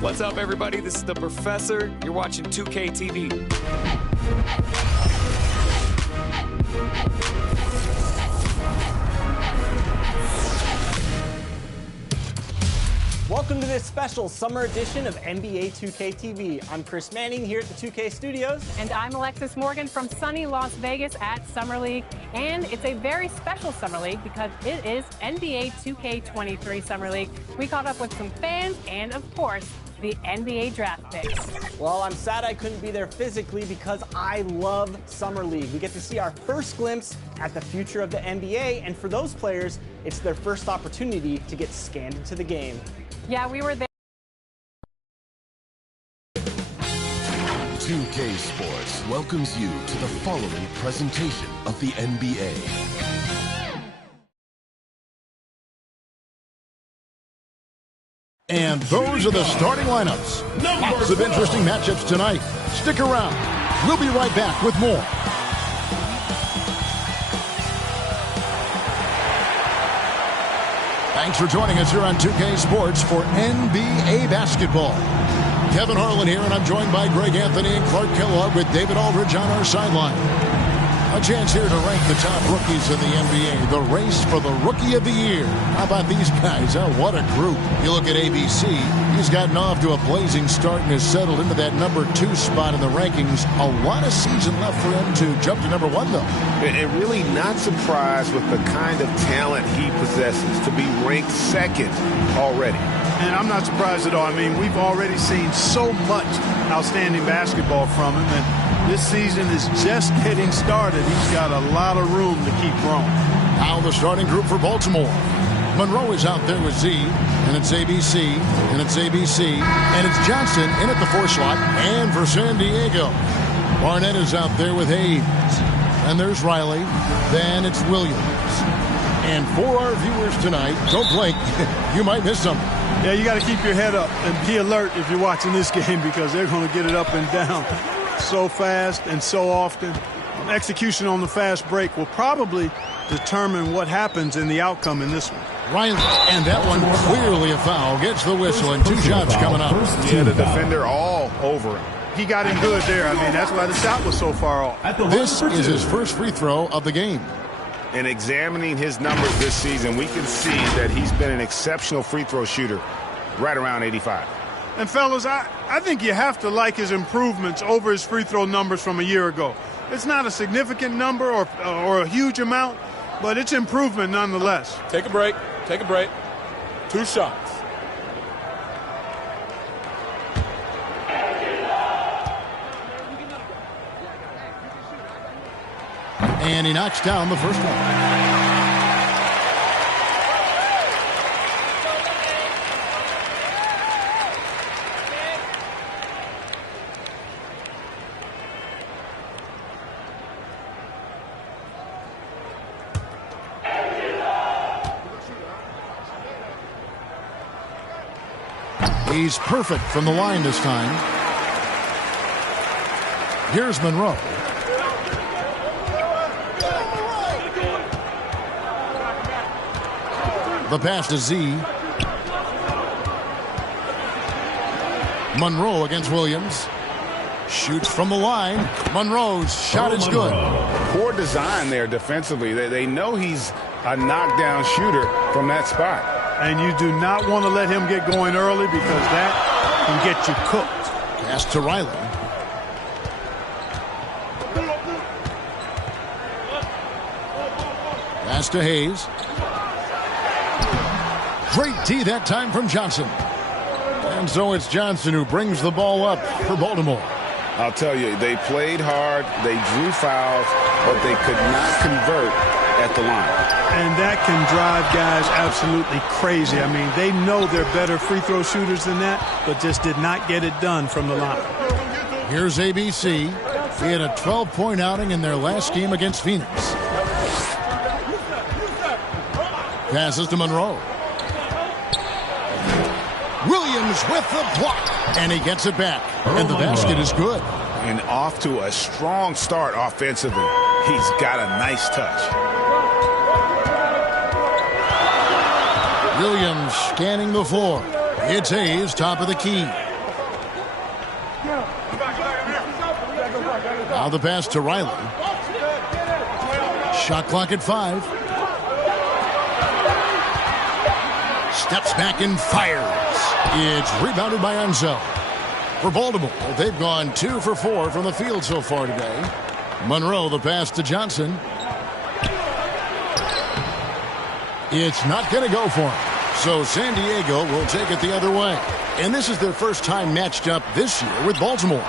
What's up, everybody? This is the Professor. You're watching 2K TV. Welcome to this special summer edition of NBA 2K TV. I'm Chris Manning here at the 2K Studios. And I'm Alexis Morgan from sunny Las Vegas at Summer League. And it's a very special Summer League because it is NBA 2K23 Summer League. We caught up with some fans and, of course, the NBA draft picks. Well, I'm sad I couldn't be there physically because I love Summer League. We get to see our first glimpse at the future of the NBA, and for those players, it's their first opportunity to get scanned into the game. Yeah, we were there. 2K Sports welcomes you to the following presentation of the NBA. And those are the starting lineups. Lots of interesting matchups tonight. Stick around. We'll be right back with more. Thanks for joining us here on 2K Sports for NBA basketball. Kevin Harlan here, and I'm joined by Greg Anthony and Clark Kellogg with David Aldridge on our sideline. A chance here to rank the top rookies in the NBA. The race for the Rookie of the Year. How about these guys? Oh, what a group. You look at ABC. He's gotten off to a blazing start and has settled into that #2 spot in the rankings. A lot of season left for him to jump to #1, though. And really not surprised with the kind of talent he possesses to be ranked second already. And I'm not surprised at all. I mean, we've already seen so much outstanding basketball from him, and this season is just getting started. He's got a lot of room to keep growing. Now the starting group for Baltimore. Monroe is out there with Z, and it's ABC, and it's ABC, and it's Johnson in at the 4 slot, and for San Diego. Barnett is out there with Hayes, and there's Riley, then it's Williams. And for our viewers tonight, don't blink, you might miss something. Yeah, you got to keep your head up and be alert if you're watching this game because they're going to get it up and down so fast and so often. Execution on the fast break will probably determine what happens in the outcome in this one. Riley, and that one clearly a foul. Gets the whistle, and 2 shots coming up. Yeah, the defender all over him. He got in good there. I mean, that's why the shot was so far off. This is his first free throw of the game. And examining his numbers this season, we can see that he's been an exceptional free throw shooter, right around 85. And fellas, I think you have to like his improvements over his free throw numbers from a year ago. It's not a significant number or a huge amount, but it's improvement nonetheless. Take a break. Take a break. 2 shots. And he knocks down the first one. He's perfect from the line this time. Here's Monroe. The pass to Z. Monroe against Williams. Shoots from the line. Monroe's shot is good. Poor design there defensively. They know he's a knockdown shooter from that spot. And you do not want to let him get going early because that can get you cooked. Pass to Riley. Pass to Hayes. Great tee that time from Johnson. And so it's Johnson who brings the ball up for Baltimore. I'll tell you, they played hard, they drew fouls, but they could not convert at the line. And that can drive guys absolutely crazy. I mean, they know they're better free throw shooters than that, but just did not get it done from the line. Here's ABC. He had a 12-point outing in their last game against Phoenix. Passes to Monroe. Williams with the block, and he gets it back. And the basket is good. And off to a strong start offensively. He's got a nice touch. Williams scanning the floor. It's Hayes, top of the key. Now the pass to Riley. Shot clock at 5. Steps back and fires. It's rebounded by Ansel. For Baltimore, they've gone 2 for 4 from the field so far today. Monroe, the pass to Johnson. It's not going to go for him. So San Diego will take it the other way. And this is their first time matched up this year with Baltimore.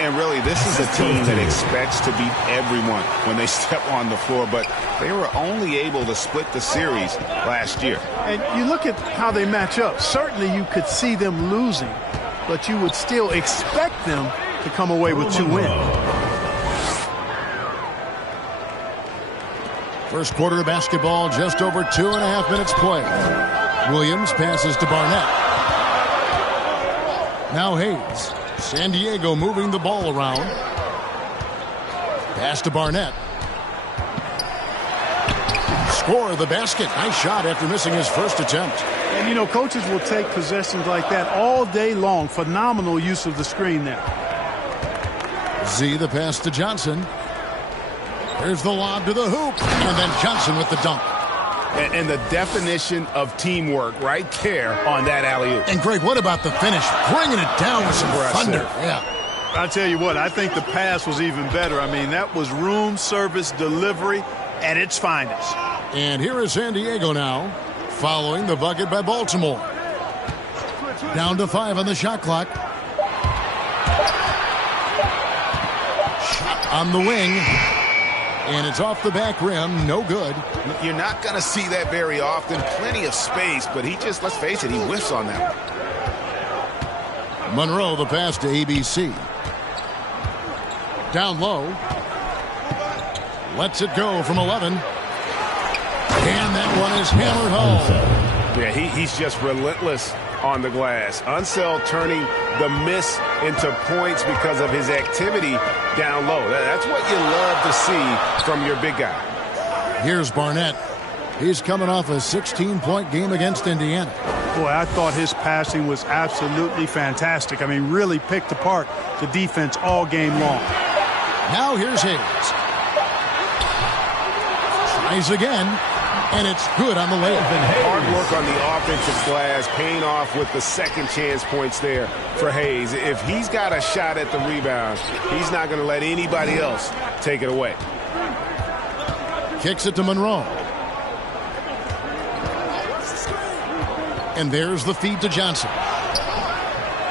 And really, this is a team that expects to beat everyone when they step on the floor, but they were only able to split the series last year. And you look at how they match up. Certainly you could see them losing, but you would still expect them to come away with 2 wins. First quarter of basketball, just over 2.5 minutes played. Williams passes to Barnett. Now Hayes. San Diego moving the ball around. Pass to Barnett. Score the basket. Nice shot after missing his first attempt. And, you know, coaches will take possessions like that all day long. Phenomenal use of the screen there. Z, the pass to Johnson. Here's the lob to the hoop. And then Johnson with the dunk. And the definition of teamwork right there on that alley-oop. And, Greg, what about the finish? Bringing it down with some thunder. Yeah. I'll tell you what, I think the pass was even better. I mean, that was room service delivery at its finest. And here is San Diego now, following the bucket by Baltimore. Down to 5 on the shot clock. Shot on the wing. And it's off the back rim. No good. You're not going to see that very often. Plenty of space, but he just, let's face it, he whiffs on that one. Monroe, the pass to ABC. Down low. Lets it go from 11. And that one is hammered home. Yeah, he's just relentless on the glass. Ansel turning the miss into points because of his activity down low. That's what you love to see from your big guy. Here's Barnett. He's coming off a 16-point game against Indiana. Boy, I thought his passing was absolutely fantastic. I mean, really picked apart the defense all game long. Now here's Hayes. Tries again, and it's good on the layup. Hard work on the offensive glass, paying off with the second chance points there for Hayes. If he's got a shot at the rebound, he's not going to let anybody else take it away. Kicks it to Monroe. And there's the feed to Johnson.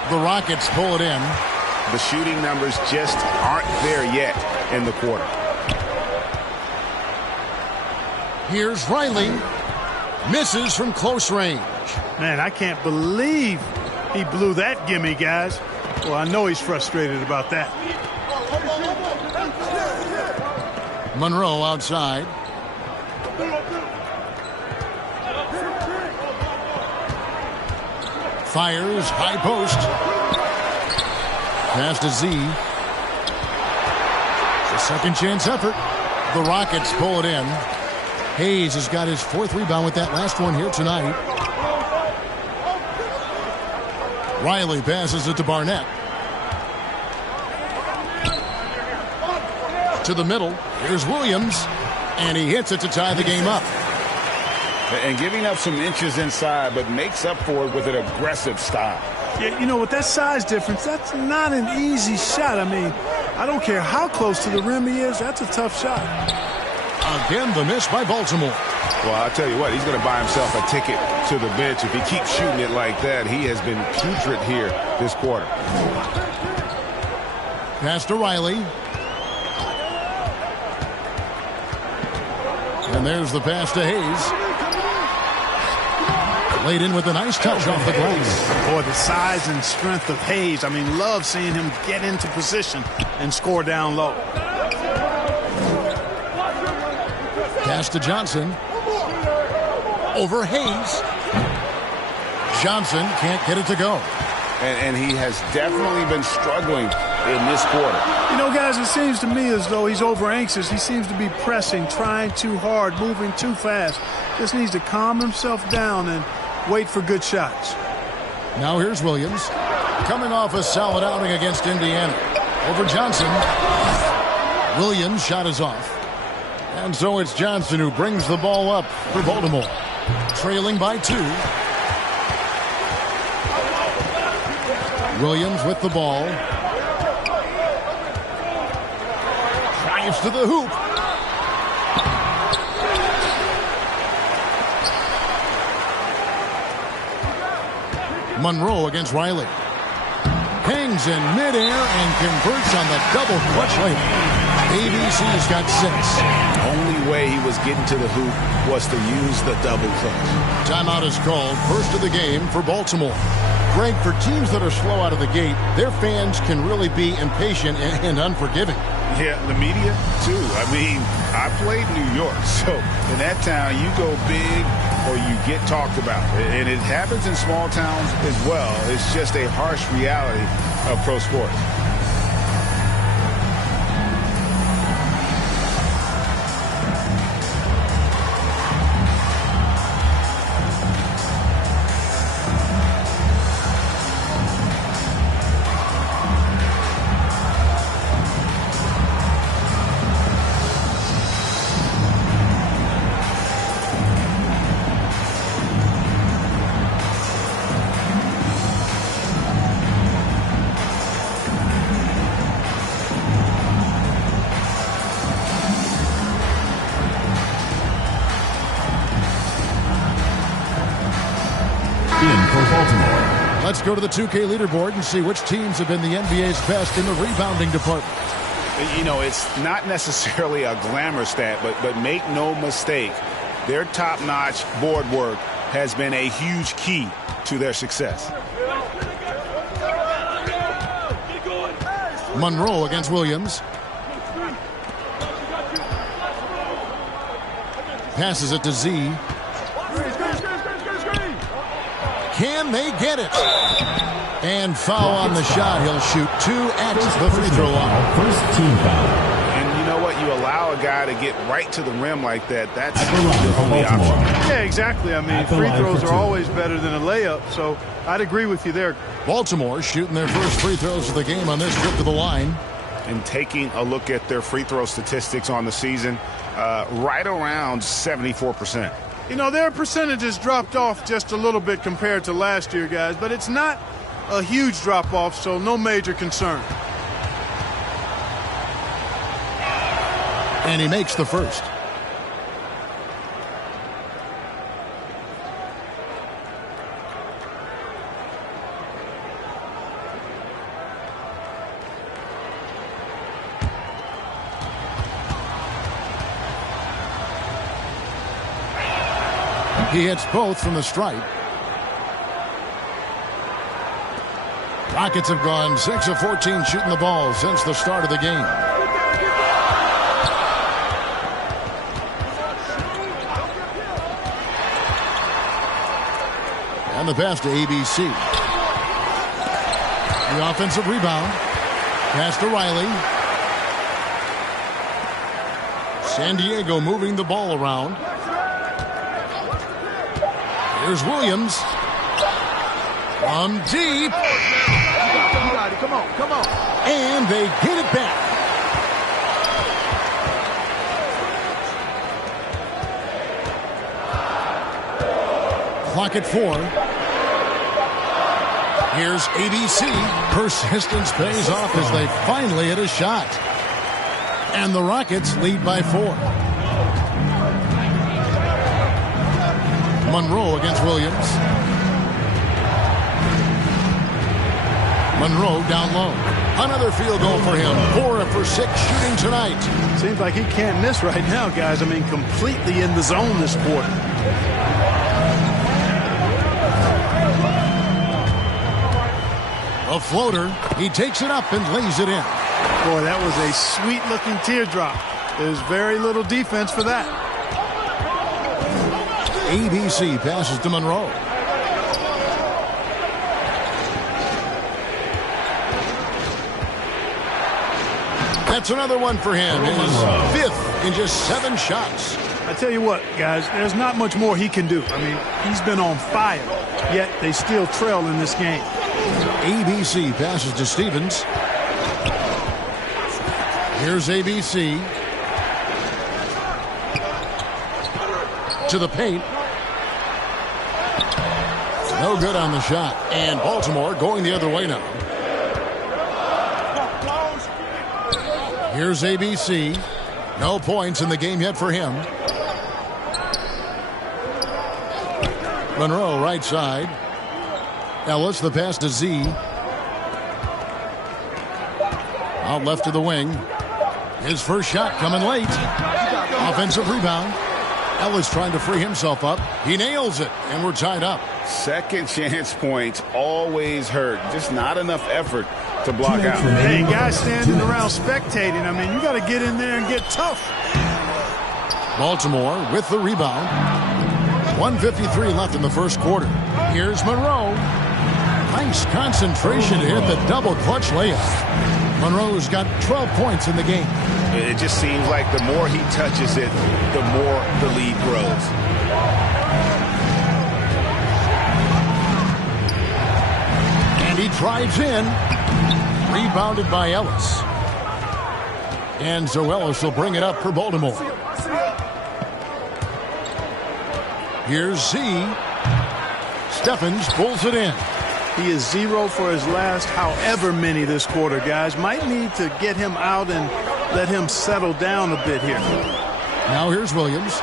The Rockets pull it in. The shooting numbers just aren't there yet in the quarter. Here's Riley. Misses from close range. Man, I can't believe he blew that gimme, guys. Well, I know he's frustrated about that. Monroe outside. Fires, high post. Pass to Z. It's a second chance effort. The Rockets pull it in. Hayes has got his 4th rebound with that last one here tonight. Riley passes it to Barnett. To the middle. Here's Williams. And he hits it to tie the game up. And giving up some inches inside, but makes up for it with an aggressive style. Yeah, you know, with that size difference, that's not an easy shot. I mean, I don't care how close to the rim he is, that's a tough shot. Again, the miss by Baltimore. Well, I'll tell you what, he's going to buy himself a ticket to the bench. If he keeps shooting it like that, he has been putrid here this quarter. Pass to Riley. And there's the pass to Hayes. Laid in with a nice touch off the glass. Boy, the size and strength of Hayes. I mean, love seeing him get into position and score down low. Pass to Johnson. Over Hayes. Johnson can't get it to go. And he has definitely been struggling in this quarter. You know, guys, it seems to me as though he's over anxious. He seems to be pressing, trying too hard, moving too fast. Just needs to calm himself down and wait for good shots. Now here's Williams, coming off a solid outing against Indiana. Over Johnson. Williams' shot is off. And so it's Johnson who brings the ball up for Baltimore. Trailing by 2. Williams with the ball. Drives to the hoop. Monroe against Riley. Hangs in midair and converts on the double clutch layup. ABC's got 6. Only way he was getting to the hoop was to use the double clutch. Timeout is called. First of the game for Baltimore. Greg, for teams that are slow out of the gate, their fans can really be impatient and unforgiving. Yeah, the media, too. I mean, I played New York, so in that town, you go big or you get talked about. And it happens in small towns as well. It's just a harsh reality of pro sports. Let's go to the 2K leaderboard and see which teams have been the NBA's best in the rebounding department. You know, it's not necessarily a glamour stat, but make no mistake, their top-notch board work has been a huge key to their success. Monroe against Williams. Passes it to Z. Can they get it? And foul on the shot. He'll shoot 2 at the free throw line. First team foul. And you know what? You allow a guy to get right to the rim like that. That's the only option. Yeah, exactly. I mean, free throws are always better than a layup, so I'd agree with you there. Baltimore shooting their first free throws of the game on this trip to the line. And taking a look at their free throw statistics on the season, right around 74%. You know, their percentages dropped off just a little bit compared to last year, guys, but it's not a huge drop-off, so no major concern. And he makes the first. He hits both from the stripe. Rockets have gone 6 of 14 shooting the ball since the start of the game. And the pass to ABC. The offensive rebound. Pass to Riley. San Diego moving the ball around. Here's Williams. From deep. Come on, come on. And they get it back. Clock at 4. Here's ABC. Persistence pays off as they finally hit a shot. And the Rockets lead by 4. Monroe against Williams. Monroe down low. Another field goal for him. 4 for 6 shooting tonight. Seems like he can't miss right now, guys. I mean, completely in the zone this quarter. A floater. He takes it up and lays it in. Boy, that was a sweet-looking teardrop. There's very little defense for that. ABC passes to Monroe. That's another one for him. His 5th in just 7 shots. I tell you what, guys, there's not much more he can do. I mean, he's been on fire, yet they still trail in this game. ABC passes to Stevens. Here's ABC. To the paint. No good on the shot. And Baltimore going the other way now. Here's ABC. No points in the game yet for him. Monroe right side. Ellis the pass to Z. Out left to the wing. His first shot coming late. Offensive rebound. Ellis trying to free himself up. He nails it, and we're tied up. Second chance points always hurt. Just not enough effort to block out. Hey, guys standing around spectating. I mean, you got to get in there and get tough. Baltimore with the rebound. 1:53 left in the first quarter. Here's Monroe. Nice concentration to hit the double clutch layup. Monroe's got 12 points in the game. It just seems like the more he touches it, the more the lead grows. And he drives in. Rebounded by Ellis. And so Ellis will bring it up for Baltimore. Here's Z. Steffens pulls it in. He is 0 for his last however many this quarter, guys. Might need to get him out and let him settle down a bit here. Now here's Williams.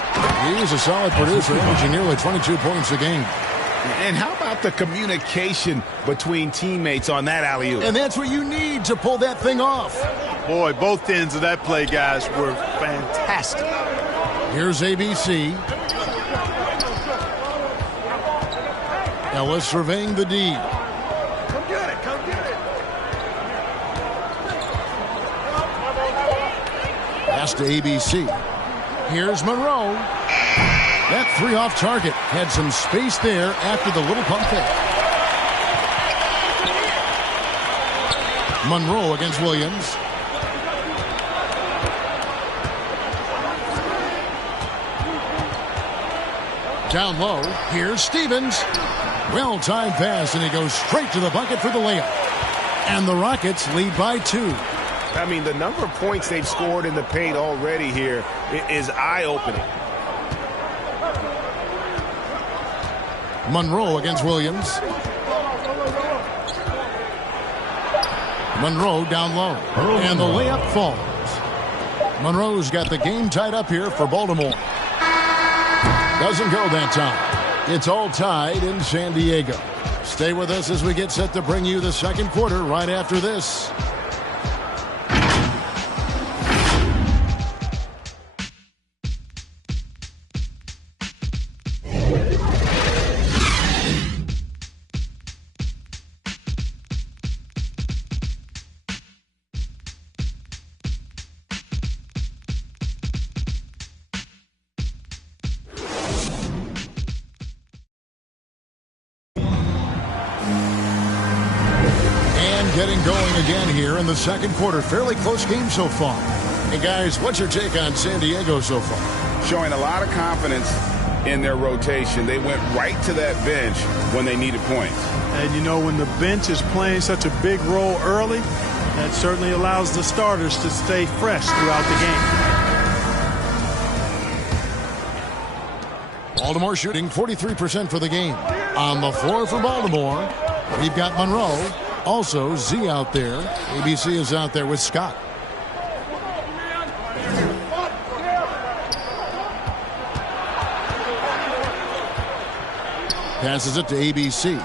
He's a solid producer, averaging nearly 22 points a game. And how about the communication between teammates on that alley-oop? And that's what you need to pull that thing off. Boy, both ends of that play, guys, were fantastic. Here's ABC. Ellis surveying the D. Come get it, come get it. Pass to ABC. Here's Monroe. That three off target. Had some space there after the little pump fake. Monroe against Williams. Down low. Here's Stevens. Well-timed pass, and he goes straight to the bucket for the layup. And the Rockets lead by 2. I mean, the number of points they've scored in the paint already here is eye-opening. Monroe against Williams. Monroe down low. And the layup falls. Monroe's got the game tied up here for Baltimore. Doesn't go that time. It's all tied in San Diego. Stay with us as we get set to bring you the second quarter right after this. Getting going again here in the second quarter. Fairly close game so far. Hey, guys, what's your take on San Diego so far? Showing a lot of confidence in their rotation. They went right to that bench when they needed points. And, you know, when the bench is playing such a big role early, that certainly allows the starters to stay fresh throughout the game. Baltimore shooting 43% for the game. On the floor for Baltimore, we've got Monroe. Also, Z out there. ABC is out there with Scott. Passes it to ABC.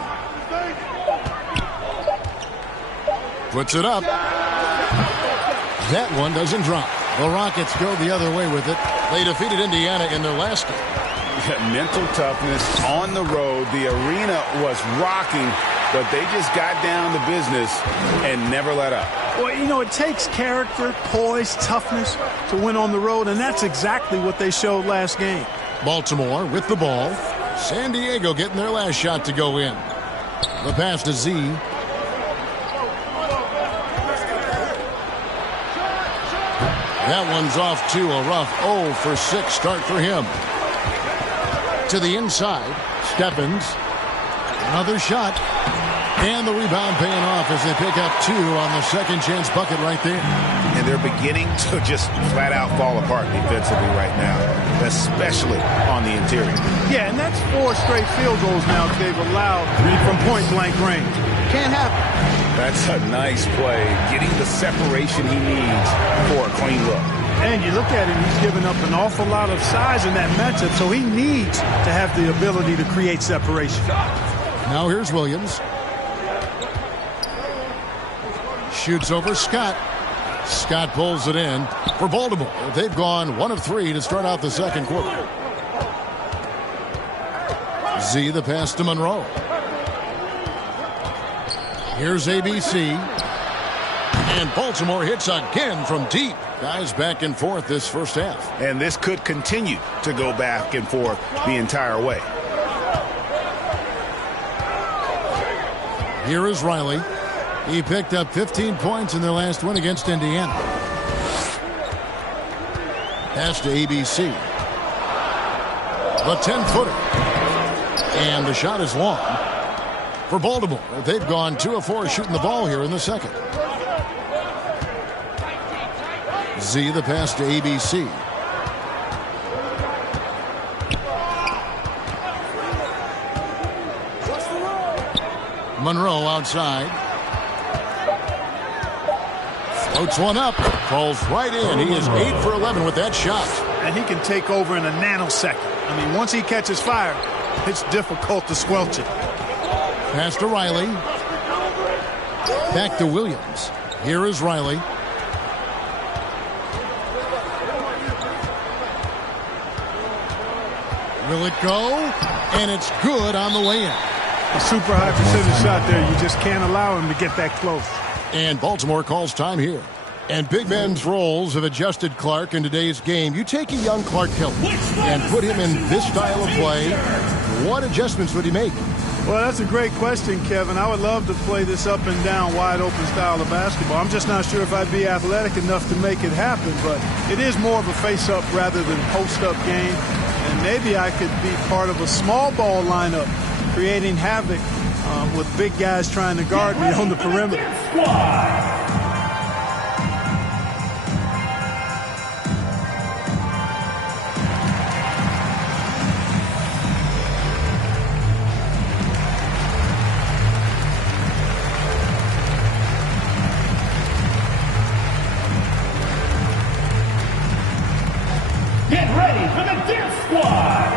Puts it up. That one doesn't drop. The Rockets go the other way with it. They defeated Indiana in their last game. Mental toughness on the road. The arena was rocking, but they just got down to business and never let up. Well, you know, it takes character, poise, toughness to win on the road, and that's exactly what they showed last game. Baltimore with the ball. San Diego getting their last shot to go in. The pass to Z. That one's off to a rough 0 for 6 start for him. To the inside, Stephens. Another shot. And the rebound paying off as they pick up 2 on the second chance bucket right there. And they're beginning to just flat out fall apart defensively right now, especially on the interior. Yeah, and that's 4 straight field goals now they've allowed from point-blank range. Can't happen. That's a nice play, getting the separation he needs for a clean look. And you look at him, he's given up an awful lot of size in that matchup, so he needs to have the ability to create separation. Now here's Williams. Shoots over Scott. Scott pulls it in for Baltimore. They've gone 1 of 3 to start out the second quarter. Z the pass to Monroe. Here's ABC. And Baltimore hits again from deep. Guys back and forth this first half. And this could continue to go back and forth the entire way. Here is Riley. He picked up 15 points in their last win against Indiana. Pass to ABC. The 10-footer. And the shot is long. For Baltimore, they've gone 2 of 4 shooting the ball here in the second. Z the pass to ABC. Monroe outside. Floats one up. Falls right in. He is 8 for 11 with that shot. And he can take over in a nanosecond. I mean, once he catches fire, it's difficult to squelch it. Pass to Riley. Back to Williams. Here is Riley. Will it go? And it's good on the way in. A super high percentage shot there. You just can't allow him to get that close. And Baltimore calls time here. And big men's roles have adjusted Clark in today's game. You take a young Clark Keller and put him in this style of play. What adjustments would he make? Well, that's a great question, Kevin. I would love to play this up and down, wide open style of basketball. I'm just not sure if I'd be athletic enough to make it happen, but it is more of a face-up rather than post-up game. And maybe I could be part of a small ball lineup, creating havoc with big guys trying to guard me on the perimeter. Get ready for the Deer Squad!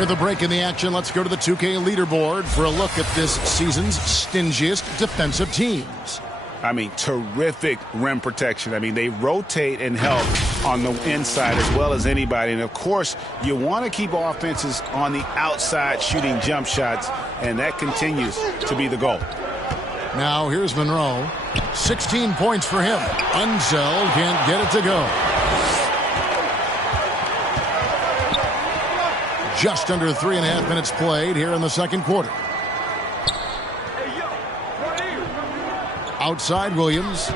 With a break in the action, let's go to the 2K leaderboard for a look at this season's stingiest defensive teams. I mean, terrific rim protection. I mean, they rotate and help on the inside as well as anybody. And, of course, you want to keep offenses on the outside shooting jump shots, and that continues to be the goal. Now, here's Monroe. 16 points for him. Unseld can't get it to go. Just under 3.5 minutes played here in the second quarter. Outside Williams.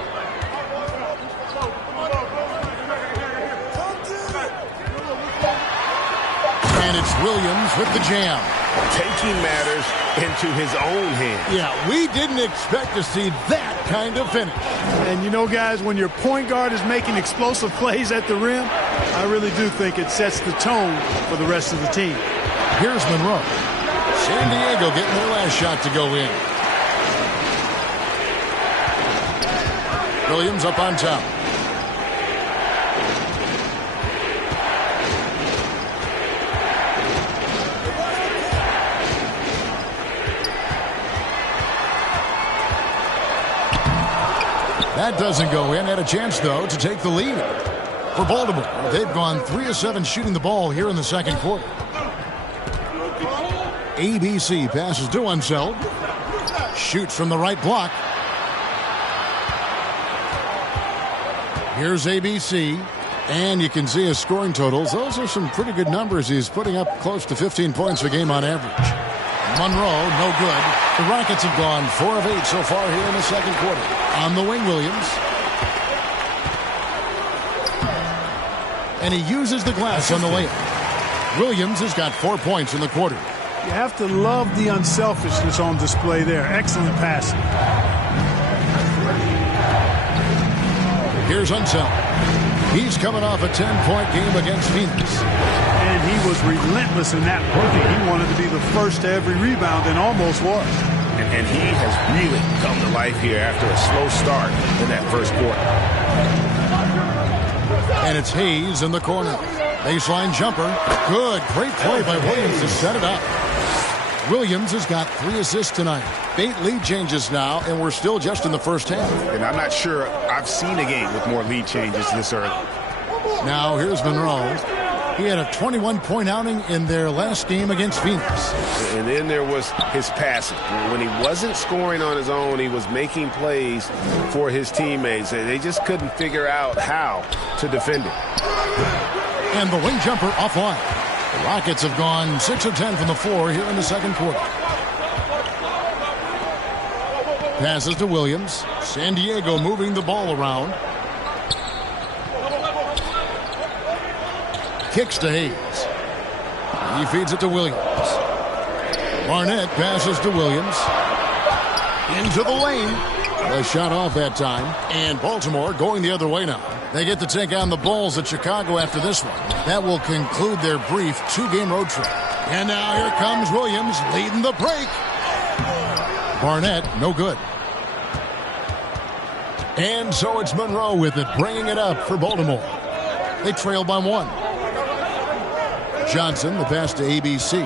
And it's Williams with the jam. Taking matters into his own hands. Yeah, we didn't expect to see that kind of finish. And you know, guys, when your point guard is making explosive plays at the rim, I really do think it sets the tone for the rest of the team. Here's Monroe. San Diego getting their last shot to go in. Williams up on top. That doesn't go in. Had a chance, though, to take the lead. For Baltimore, they've gone 3 of 7 shooting the ball here in the second quarter. ABC passes to Unseld. Shoots from the right block. Here's ABC. And you can see his scoring totals. Those are some pretty good numbers. He's putting up close to 15 points a game on average. Monroe, no good. The Rockets have gone 4 of 8 so far here in the second quarter. On the wing, Williams. And he uses the glass on the layup. Williams has got 4 points in the quarter. You have to love the unselfishness on display there. Excellent passing. Here's Unseld. He's coming off a 10-point game against Phoenix. And he was relentless in that working. He wanted to be the first to every rebound and almost was. And he has really come to life here after a slow start in that first quarter. And it's Hayes in the corner. Baseline jumper. Good. Great play by Williams to set it up. Williams has got 3 assists tonight. 8 lead changes now, and we're still just in the first half. And I'm not sure I've seen a game with more lead changes this early. Now here's Monroe. He had a 21-point outing in their last game against Phoenix. And then there was his passing. When he wasn't scoring on his own, he was making plays for his teammates. They just couldn't figure out how to defend it. And the wing jumper offline. The Rockets have gone 6 of 10 from the floor here in the second quarter. Passes to Williams. San Diego moving the ball around. Kicks to Hayes. He feeds it to Williams. Barnett passes to Williams. Into the lane. A shot off that time. And Baltimore going the other way now. They get to take on the Bulls at Chicago after this one. That will conclude their brief 2-game road trip. And now here comes Williams leading the break. Barnett, no good. And so it's Monroe with it, bringing it up for Baltimore. They trail by 1. Johnson, the pass to ABC.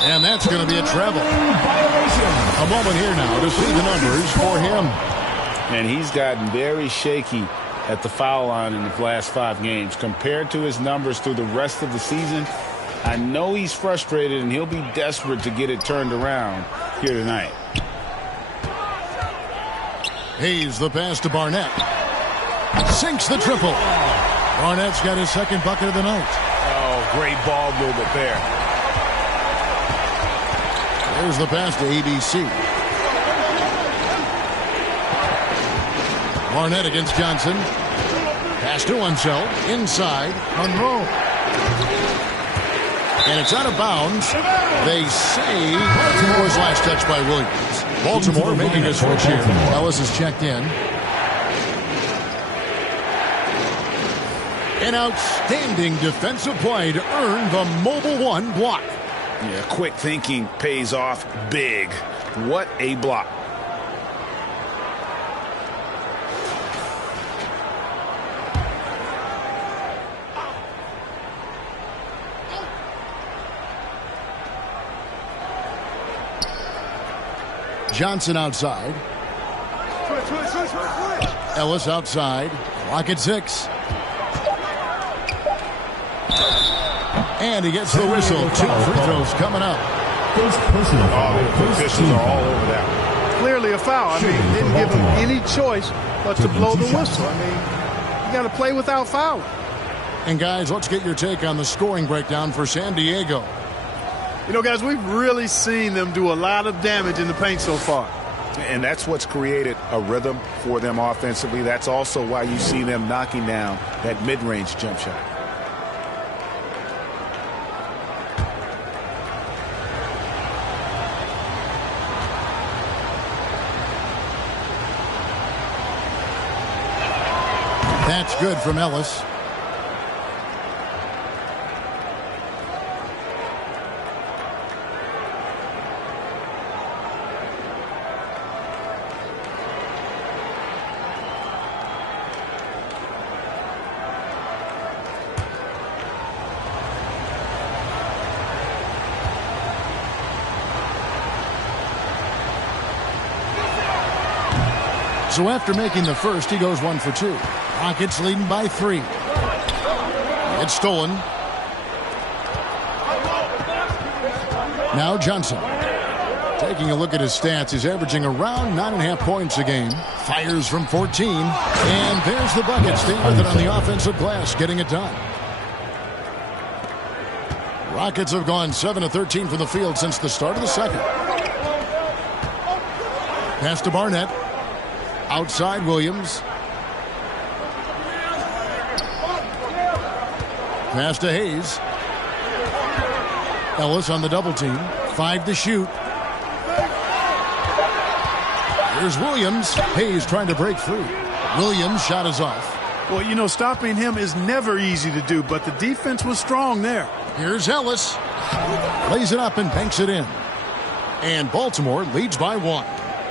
And that's going to be a travel. A moment here now to see the numbers for him. And he's gotten very shaky at the foul line in the last 5 games. Compared to his numbers through the rest of the season, I know he's frustrated and he'll be desperate to get it turned around here tonight. Hayes, the pass to Barnett. Sinks the triple. Barnett's got his second bucket of the night. Oh, great ball movement there. There's the pass to ABC. Barnett against Johnson. Pass to Unseld. Inside. Monroe. And it's out of bounds. They say it was last touch by Williams. Baltimore making a switch here. Ellis is checked in. An outstanding defensive play to earn the Mobile One block. Yeah, quick thinking pays off big. What a block. Johnson outside. Ellis outside. Clock at 6. And he gets the whistle. 2 free throws coming up. The officials are all over that. Clearly a foul. I mean, didn't give him any choice but to blow the whistle. I mean, you got to play without fouling. And guys, let's get your take on the scoring breakdown for San Diego. You know, guys, we've really seen them do a lot of damage in the paint so far. And that's what's created a rhythm for them offensively. That's also why you see them knocking down that mid-range jump shot. That's good from Ellis. So after making the first, he goes 1 for 2. Rockets leading by 3. It's stolen. Now Johnson. Taking a look at his stats, he's averaging around 9.5 points a game. Fires from 14. And there's the bucket. Staying with it on the offensive glass, getting it done. Rockets have gone 7 of 13 from the field since the start of the second. Pass to Barnett. Outside Williams. Pass to Hayes. Ellis on the double team. 5 to shoot. Here's Williams. Hayes trying to break through. Williams' shot is off. Well, you know, stopping him is never easy to do, but the defense was strong there. Here's Ellis. Lays it up and banks it in. And Baltimore leads by 1.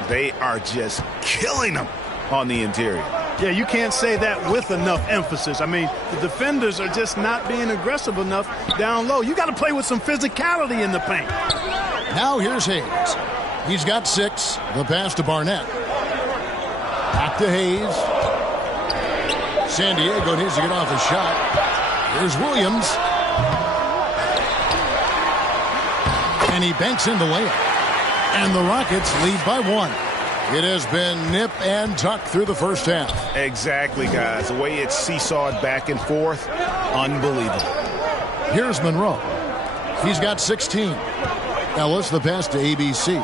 They are just killing them on the interior. Yeah, you can't say that with enough emphasis. I mean, the defenders are just not being aggressive enough down low. You got to play with some physicality in the paint. Now here's Hayes. He's got 6. The pass to Barnett. Back to Hayes. San Diego needs to get off a shot. Here's Williams. And he banks in the layup. And the Rockets lead by 1. It has been nip and tuck through the first half. Exactly, guys. The way it's seesawed back and forth, unbelievable. Here's Monroe. He's got 16. Ellis, the pass to ABC.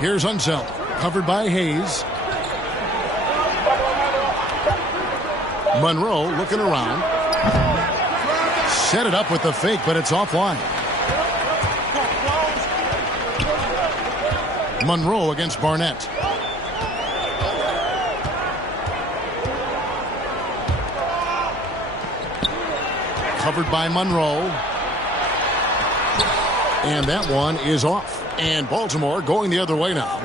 Here's Unseld, covered by Hayes. Monroe looking around. Set it up with the fake, but it's offline. Monroe against Barnett. Covered by Monroe. And that one is off. And Baltimore going the other way now.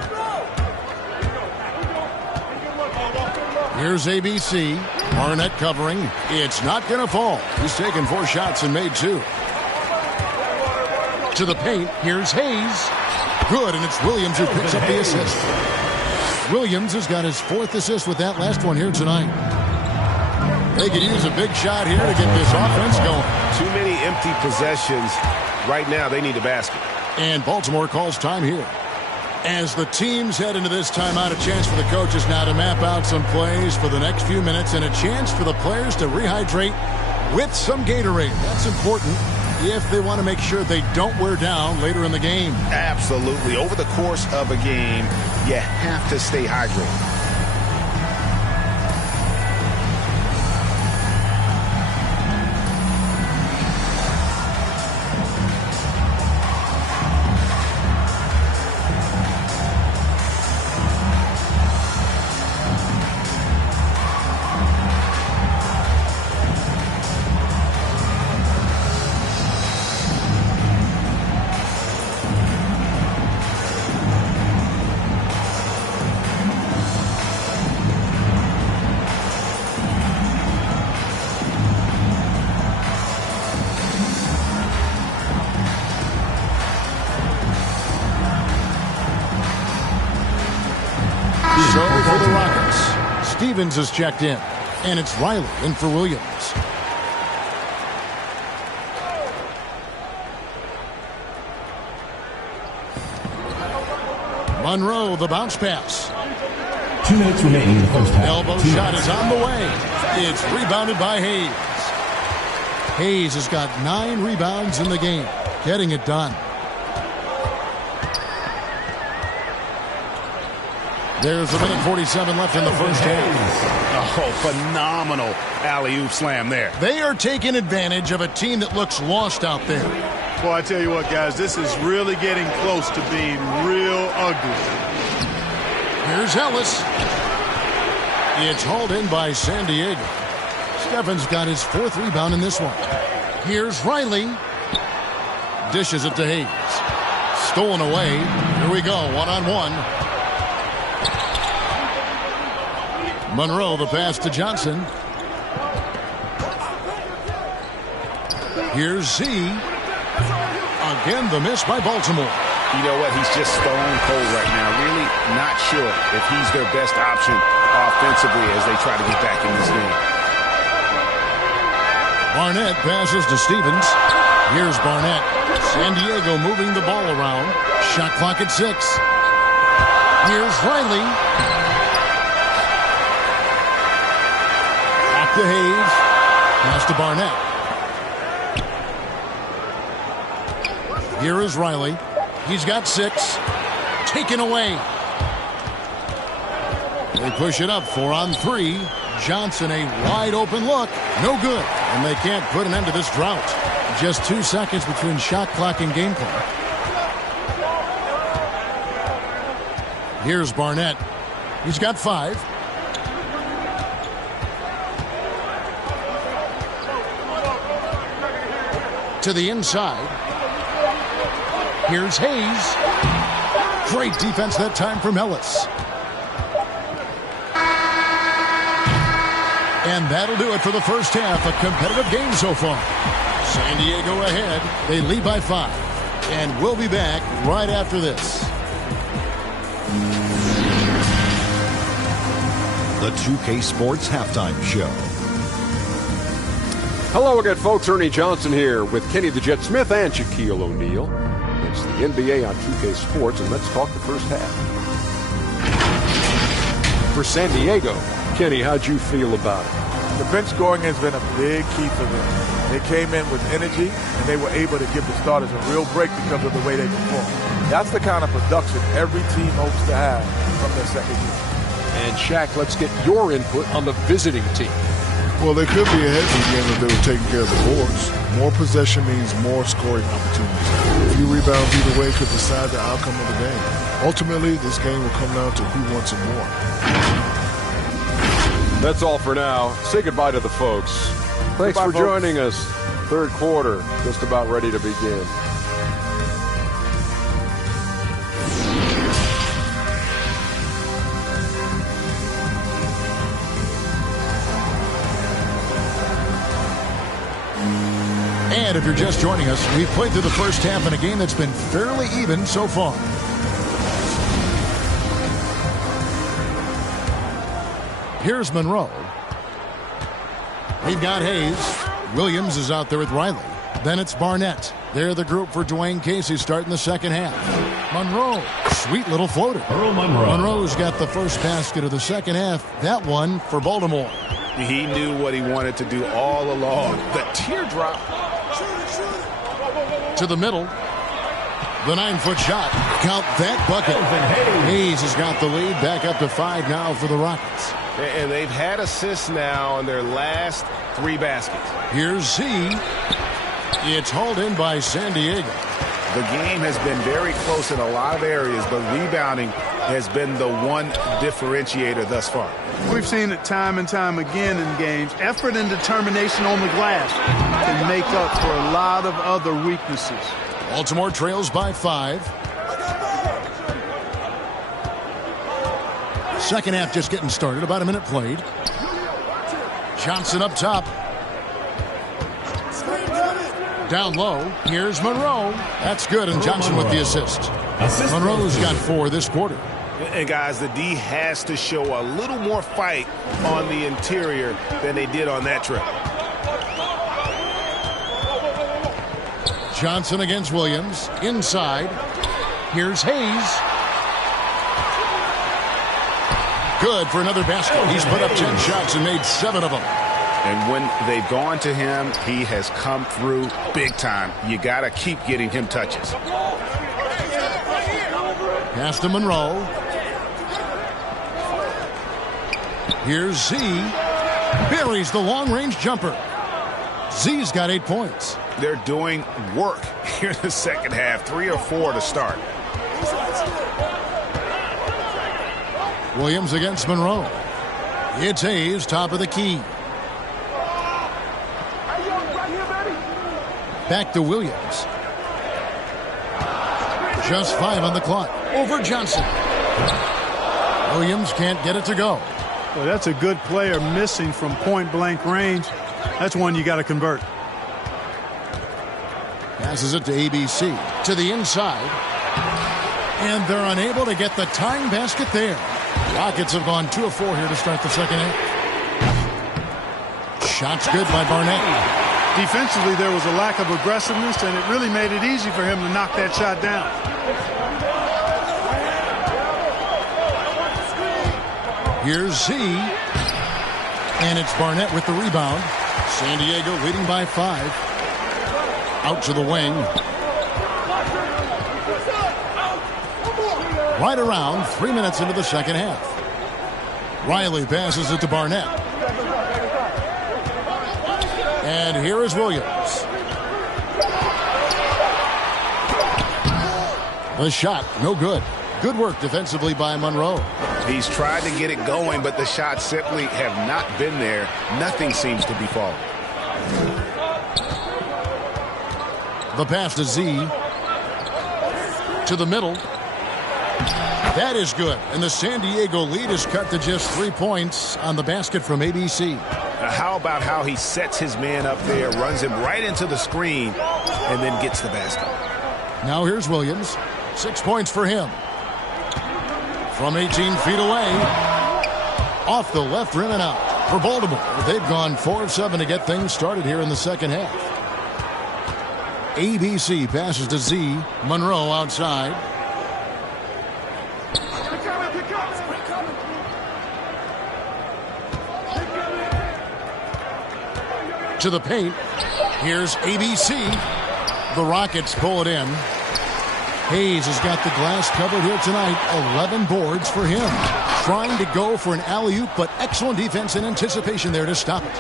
Here's ABC. Barnett covering. It's not going to fall. He's taken 4 shots and made 2. To the paint. Here's Hayes. Good, and it's Williams who picks up the assist. Williams has got his 4th assist with that last one here tonight. They could use a big shot here to get this offense going. Too many empty possessions. Right now, they need a basket. And Baltimore calls time here. As the teams head into this timeout, a chance for the coaches now to map out some plays for the next few minutes and a chance for the players to rehydrate with some Gatorade. That's important if they want to make sure they don't wear down later in the game. Absolutely. Over the course of a game, you have to stay hydrated. So for the Rockets, Stevens is checked in, and it's Riley in for Williams. Monroe, the bounce pass. 2 minutes remaining in the first half. Elbow shot is on the way. It's rebounded by Hayes. Hayes has got 9 rebounds in the game, getting it done. There's a minute 47 left in the first half. Oh, phenomenal alley-oop slam there. They are taking advantage of a team that looks lost out there. Well, I tell you what, guys, this is really getting close to being real ugly. Here's Ellis. It's hauled in by San Diego. Stevens got his 4th rebound in this one. Here's Riley. Dishes it to Hayes. Stolen away. Here we go, one-on-one. Monroe, the pass to Johnson. Here's Z. Again, the miss by Baltimore. You know what? He's just stone cold right now. Really not sure if he's their best option offensively as they try to get back in this game. Barnett passes to Stevens. Here's Barnett. San Diego moving the ball around. Shot clock at 6. Here's Riley. Back to Hayes. Pass to Barnett. Here is Riley. He's got 6. Taken away. They push it up 4 on 3. Johnson, a wide open look. No good. And they can't put an end to this drought. Just 2 seconds between shot clock and game clock. Here's Barnett. He's got 5. To the inside. Here's Hayes. Great defense that time from Ellis. And that'll do it for the first half. A competitive game so far. San Diego ahead. They lead by 5. And we'll be back right after this. The 2K Sports Halftime Show. Hello again, folks. Ernie Johnson here with Kenny the Jet Smith and Shaquille O'Neal. It's the NBA on 2K Sports, and let's talk the first half. For San Diego, Kenny, how'd you feel about it? The bench scoring has been a big key for them. They came in with energy, and they were able to give the starters a real break because of the way they performed. That's the kind of production every team hopes to have from their second year. And Shaq, let's get your input on the visiting team. Well, they could be ahead in the game if they were taking care of the boards. More possession means more scoring opportunities. A few rebounds either way could decide the outcome of the game. Ultimately, this game will come down to who wants it more. That's all for now. Say goodbye to the folks. Thanks for joining us. Third quarter, just about ready to begin. And if you're just joining us, we've played through the first half in a game that's been fairly even so far. Here's Monroe. We've got Hayes. Williams is out there with Riley. Then it's Barnett. They're the group for Dwayne Casey starting the second half. Monroe, sweet little floater. Monroe's got the first basket of the second half. That one for Baltimore. He knew what he wanted to do all along. The teardrop. To the middle. The 9-foot shot. Count that bucket. Hayes has got the lead. Back up to 5 now for the Rockets. And they've had assists now in their last 3 baskets. Here's Z. It's hauled in by San Diego. The game has been very close in a lot of areas, but rebounding has been the one differentiator thus far. We've seen it time and time again in games. Effort and determination on the glass can make up for a lot of other weaknesses. Baltimore trails by 5. Second half just getting started. About a minute played. Johnson up top. Down low. Here's Monroe. That's good, and Johnson with the assist. Monroe's got 4 this quarter. And guys, the D has to show a little more fight on the interior than they did on that trip. Johnson against Williams. Inside. Here's Hayes. Good for another basket. He's put up 10 shots and made 7 of them. And when they've gone to him, he has come through big time. You got to keep getting him touches. Pass to Monroe. Here's Z. Buries the long-range jumper. Z's got 8 points. They're doing work here in the second half. 3 or 4 to start. Williams against Monroe. It's Hayes, top of the key. Back to Williams. Just 5 on the clock. Over Johnson. Williams can't get it to go. Well, that's a good player missing from point-blank range. That's one you got to convert. Passes it to ABC. To the inside. And they're unable to get the tying basket there. Rockets have gone 2 of 4 here to start the second half. Shot's good by Barnett. Defensively, there was a lack of aggressiveness, and it really made it easy for him to knock that shot down. Here's Z. And it's Barnett with the rebound. San Diego leading by 5. Out to the wing. Right around 3 minutes into the second half. Riley passes it to Barnett. And here is Williams. The shot, no good. Good work defensively by Monroe. He's tried to get it going, but the shots simply have not been there. Nothing seems to be falling. The pass to Z. To the middle. That is good. And the San Diego lead is cut to just 3 points on the basket from ABC. How about how he sets his man up there, runs him right into the screen, and then gets the basket. Now here's Williams. 6 points for him. From 18 feet away. Off the left rim and out. For Baltimore, they've gone 4 of 7 to get things started here in the second half. ABC passes to Z. Monroe outside. To the paint. Here's ABC. The Rockets pull it in. Hayes has got the glass covered here tonight. 11 boards for him. Trying to go for an alley-oop, but excellent defense and anticipation there to stop it.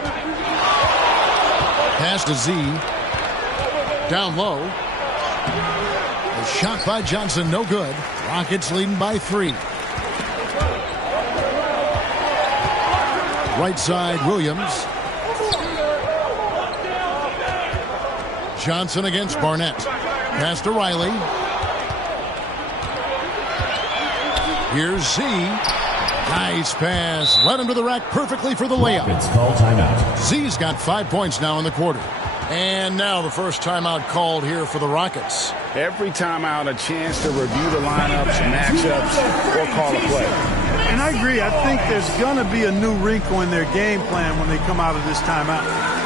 Pass to Z. Down low. The shot by Johnson, no good. Rockets leading by 3. Right side, Williams. Johnson against Barnett. Pass to Riley. Here's Z. Nice pass. Led him to the rack perfectly for the layup. It's called timeout. Z's got 5 points now in the quarter. And now the first timeout called here for the Rockets. Every timeout, a chance to review the lineups, matchups, or call a play. And I agree. I think there's going to be a new wrinkle in their game plan when they come out of this timeout.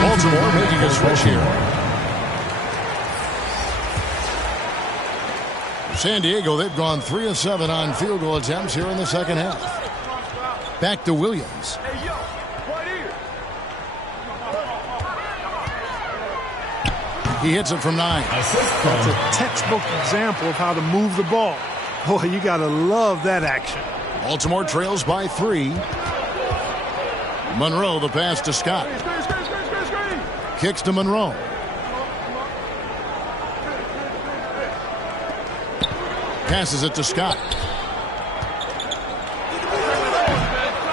Baltimore making a switch here. San Diego, they've gone 3 of 7 on field goal attempts here in the second half. Back to Williams. He hits it from 9. That's a textbook example of how to move the ball. Boy, you got to love that action. Baltimore trails by 3. Monroe, the pass to Scott. Kicks to Monroe. Passes it to Scott.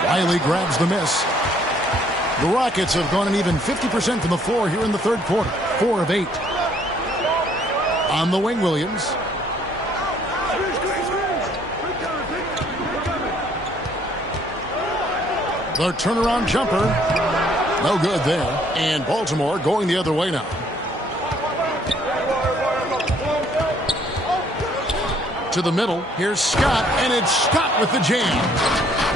Riley grabs the miss. The Rockets have gone an even 50% from the floor here in the third quarter. 4 of 8. On the wing, Williams. The turnaround jumper. No good there. And Baltimore going the other way now. To the middle. Here's Scott, and it's Scott with the jam.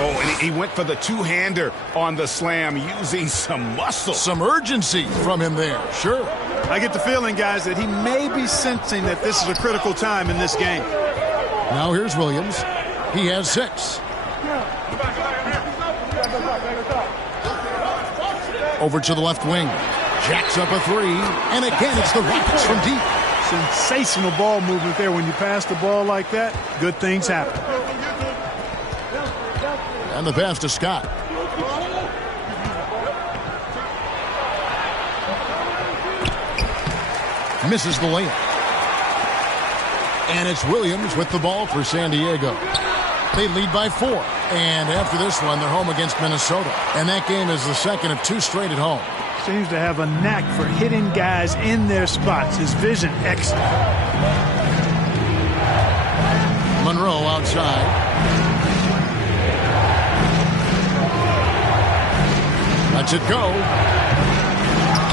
Oh, and he went for the two-hander on the slam using some muscle. Some urgency from him there, sure. I get the feeling, guys, that he may be sensing that this is a critical time in this game. Now here's Williams. He has 6. Over to the left wing. Jacks up a 3. And again, it's the Rockets from deep. Sensational ball movement there. When you pass the ball like that, good things happen. And the pass to Scott. Misses the layup. And it's Williams with the ball for San Diego. They lead by 4. And after this one, they're home against Minnesota. And that game is the second of 2 straight at home. Seems to have a knack for hitting guys in their spots. His vision, excellent. Monroe outside. Lets it go.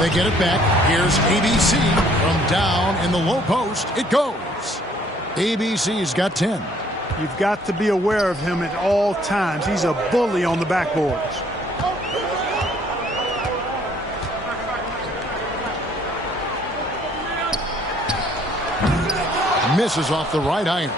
They get it back. Here's ABC from down in the low post. It goes. ABC's got 10. You've got to be aware of him at all times. He's a bully on the backboards. Misses off the right iron.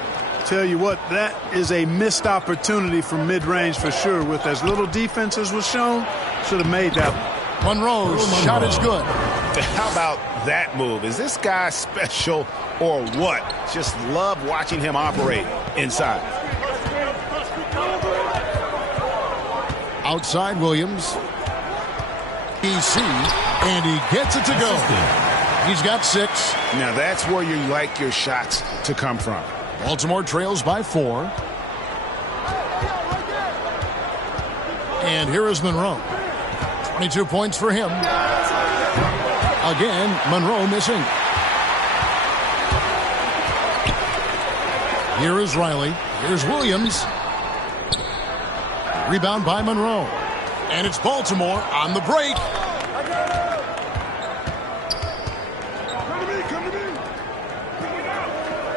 Tell you what, that is a missed opportunity from mid-range for sure. With as little defense as was shown, should have made that one. Monroe's shot is good. How about that move? Is this guy special or what? Just love watching him operate inside. Outside Williams. BC, and he gets it to go. He's got 6. Now that's where you like your shots to come from. Baltimore trails by 4. And here is Monroe. 22 points for him. Again, Monroe missing. Here is Riley. Here's Williams. Rebound by Monroe. And it's Baltimore on the break.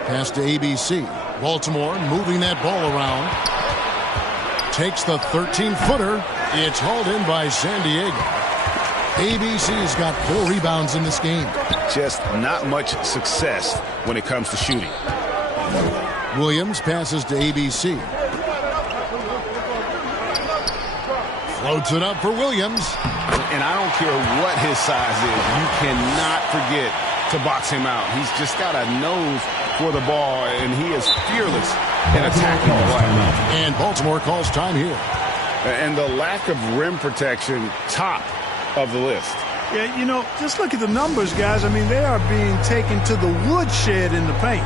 Pass to ABC. Baltimore moving that ball around. Takes the 13-footer. It's hauled in by San Diego. ABC's got 4 rebounds in this game. Just not much success when it comes to shooting. Williams passes to ABC. Floats it up for Williams. And I don't care what his size is. You cannot forget to box him out. He's just got a nose for the ball, and he is fearless in attacking the ball. And Baltimore calls time here. And the lack of rim protection, top of the list. Yeah, you know, just look at the numbers, guys. I mean, they are being taken to the woodshed in the paint.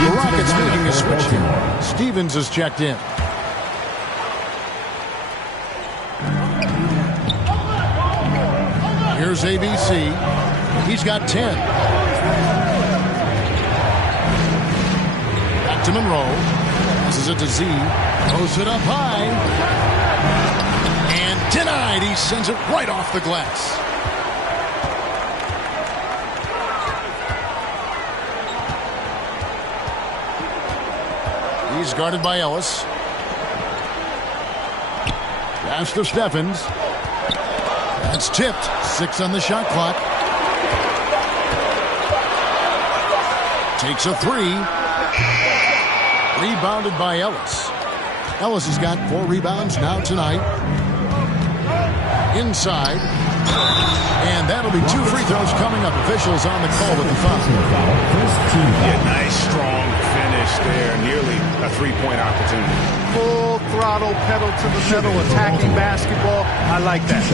The Rockets making a switch here. Stevens is checked in. Here's ABC. He's got 10. Back to Monroe. This is it to Z. Throws it up high. And denied. He sends it right off the glass. He's guarded by Ellis. Pass to Steffens. That's tipped. 6 on the shot clock. Takes a 3. Rebounded by Ellis. Ellis has got 4 rebounds now tonight. Inside. And that'll be 2 free throws coming up. Officials on the call with the foul. Yeah, nice, strong finish there. Nearly a 3-point opportunity. Full throttle, pedal to the metal, attacking basketball. I like that.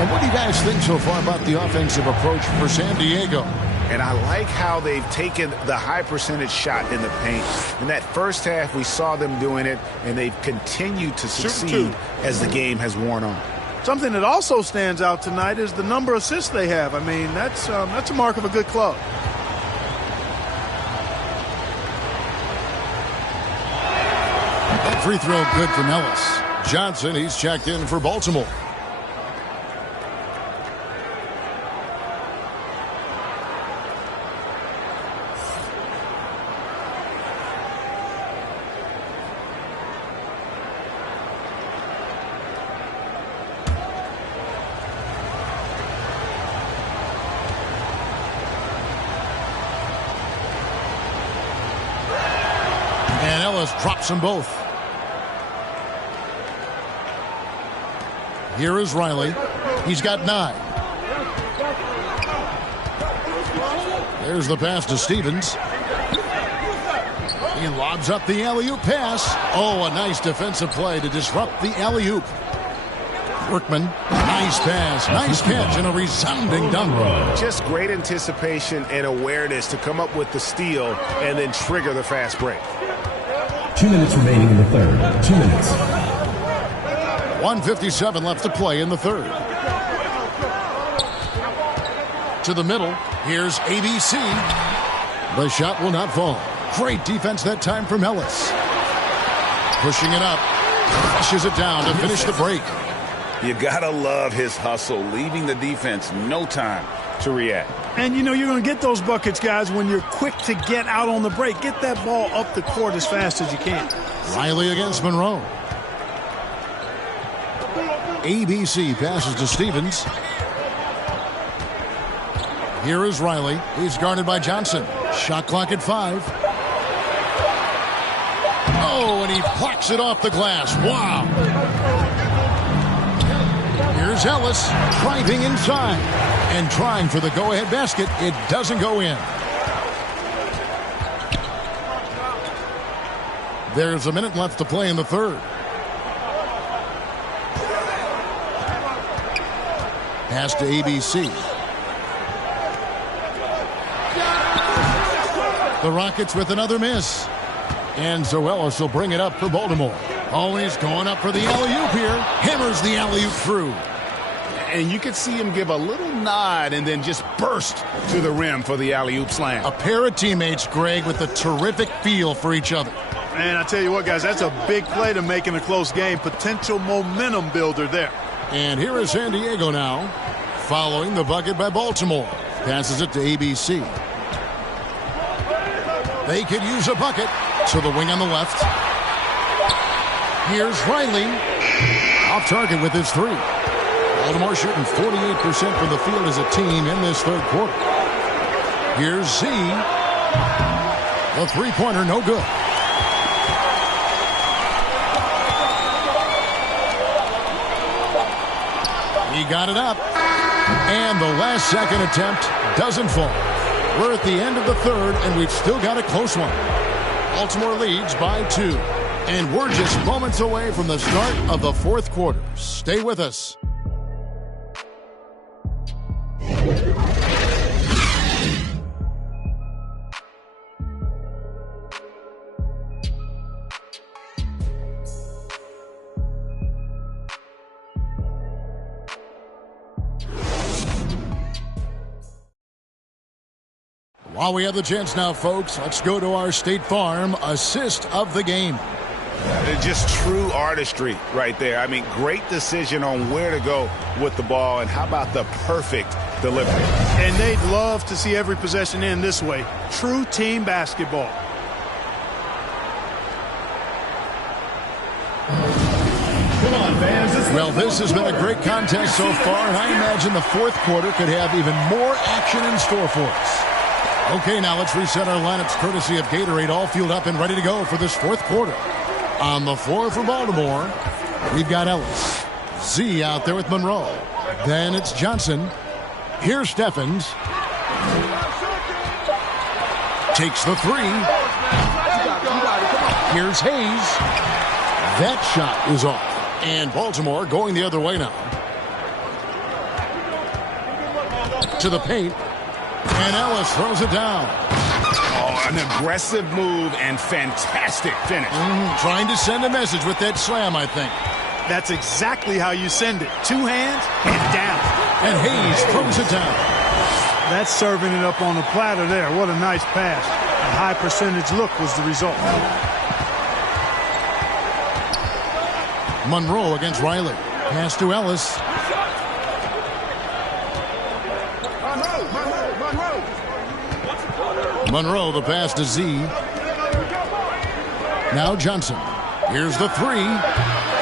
And what do you guys think so far about the offensive approach for San Diego? And I like how they've taken the high percentage shot in the paint. In that first half, we saw them doing it, and they've continued to succeed as the game has worn on. Something that also stands out tonight is the number of assists they have. I mean, that's a mark of a good club. That free throw good from Ellis. Johnson, he's checked in for Baltimore. And Ellis drops them both. Here is Riley. He's got 9. There's the pass to Stevens. He lobs up the alley-oop pass. Oh, a nice defensive play to disrupt the alley-oop. Workman, nice pass, nice catch, and a resounding dunk. Just great anticipation and awareness to come up with the steal and then trigger the fast break. 2 minutes remaining in the third. 2 minutes. 1:57 left to play in the third. To the middle. Here's ABC. The shot will not fall. Great defense that time from Ellis. Pushing it up. Pushes it down to finish the break. You gotta love his hustle, leaving the defense no time to react. And you know you're going to get those buckets, guys, when you're quick to get out on the break. Get that ball up the court as fast as you can. Riley against Monroe. ABC passes to Stevens. Here is Riley. He's guarded by Johnson. Shot clock at 5. Oh, and he plucks it off the glass. Wow. Here's Ellis driving inside and trying for the go-ahead basket. It doesn't go in. There's a minute left to play in the third. Pass to ABC. The Rockets with another miss. And Ellis will bring it up for Baltimore. Always going up for the alley-oop here. Hammers the alley-oop through. And you could see him give a little nod and then just burst to the rim for the alley-oop slam. A pair of teammates, Greg, with a terrific feel for each other. Man, I tell you what, guys, that's a big play to make in a close game. Potential momentum builder there. And here is San Diego now, following the bucket by Baltimore. Passes it to ABC. They could use a bucket. To the wing on the left. Here's Riley. Off target with his 3. Baltimore shooting 48% from the field as a team in this third quarter. Here's Z. The three-pointer, no good. He got it up. And the last second attempt doesn't fall. We're at the end of the third, and we've still got a close one. Baltimore leads by 2. And we're just moments away from the start of the fourth quarter. Stay with us. While we have the chance now, folks, let's go to our State Farm assist of the game. Just true artistry right there. I mean, great decision on where to go with the ball, and how about the perfect delivery? And they'd love to see every possession end this way. True team basketball. Come on, fans. Well, this has been a great contest so far, and I imagine the fourth quarter could have even more action in store for us. Okay, now let's reset our lineups courtesy of Gatorade, all fueled up and ready to go for this fourth quarter. On the floor for Baltimore, we've got Ellis. Z out there with Monroe. Then it's Johnson. Here's Steffens. Takes the 3. Here's Hayes. That shot is off. And Baltimore going the other way now. To the paint. And Ellis throws it down. Oh, an aggressive move and fantastic finish. Trying to send a message with that slam, I think. That's exactly how you send it. Two hands and down. And Hayes throws it down. That's serving it up on a platter there. What a nice pass. A high percentage look was the result. Monroe against Riley. Pass to Ellis. Monroe, the pass to Z. Now Johnson. Here's the three.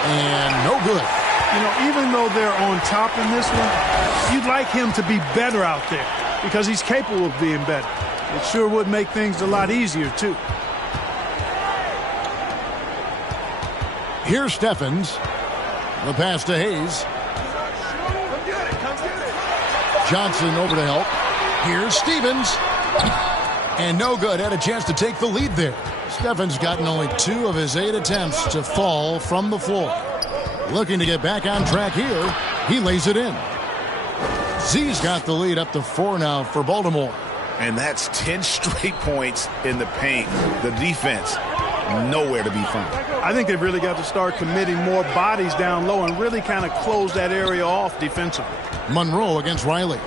And no good. You know, even though they're on top in this one, you'd like him to be better out there because he's capable of being better. It sure would make things a lot easier, too. Here's Steffens. The pass to Hayes. Johnson over to help. Here's Stevens. And no good. Had a chance to take the lead there. Steffens gotten only 2 of his 8 attempts to fall from the floor. Looking to get back on track here. He lays it in. Z's got the lead up to 4 now for Baltimore. And that's 10 straight points in the paint. The defense, nowhere to be found. I think they've really got to start committing more bodies down low and really kind of close that area off defensively. Monroe against Riley.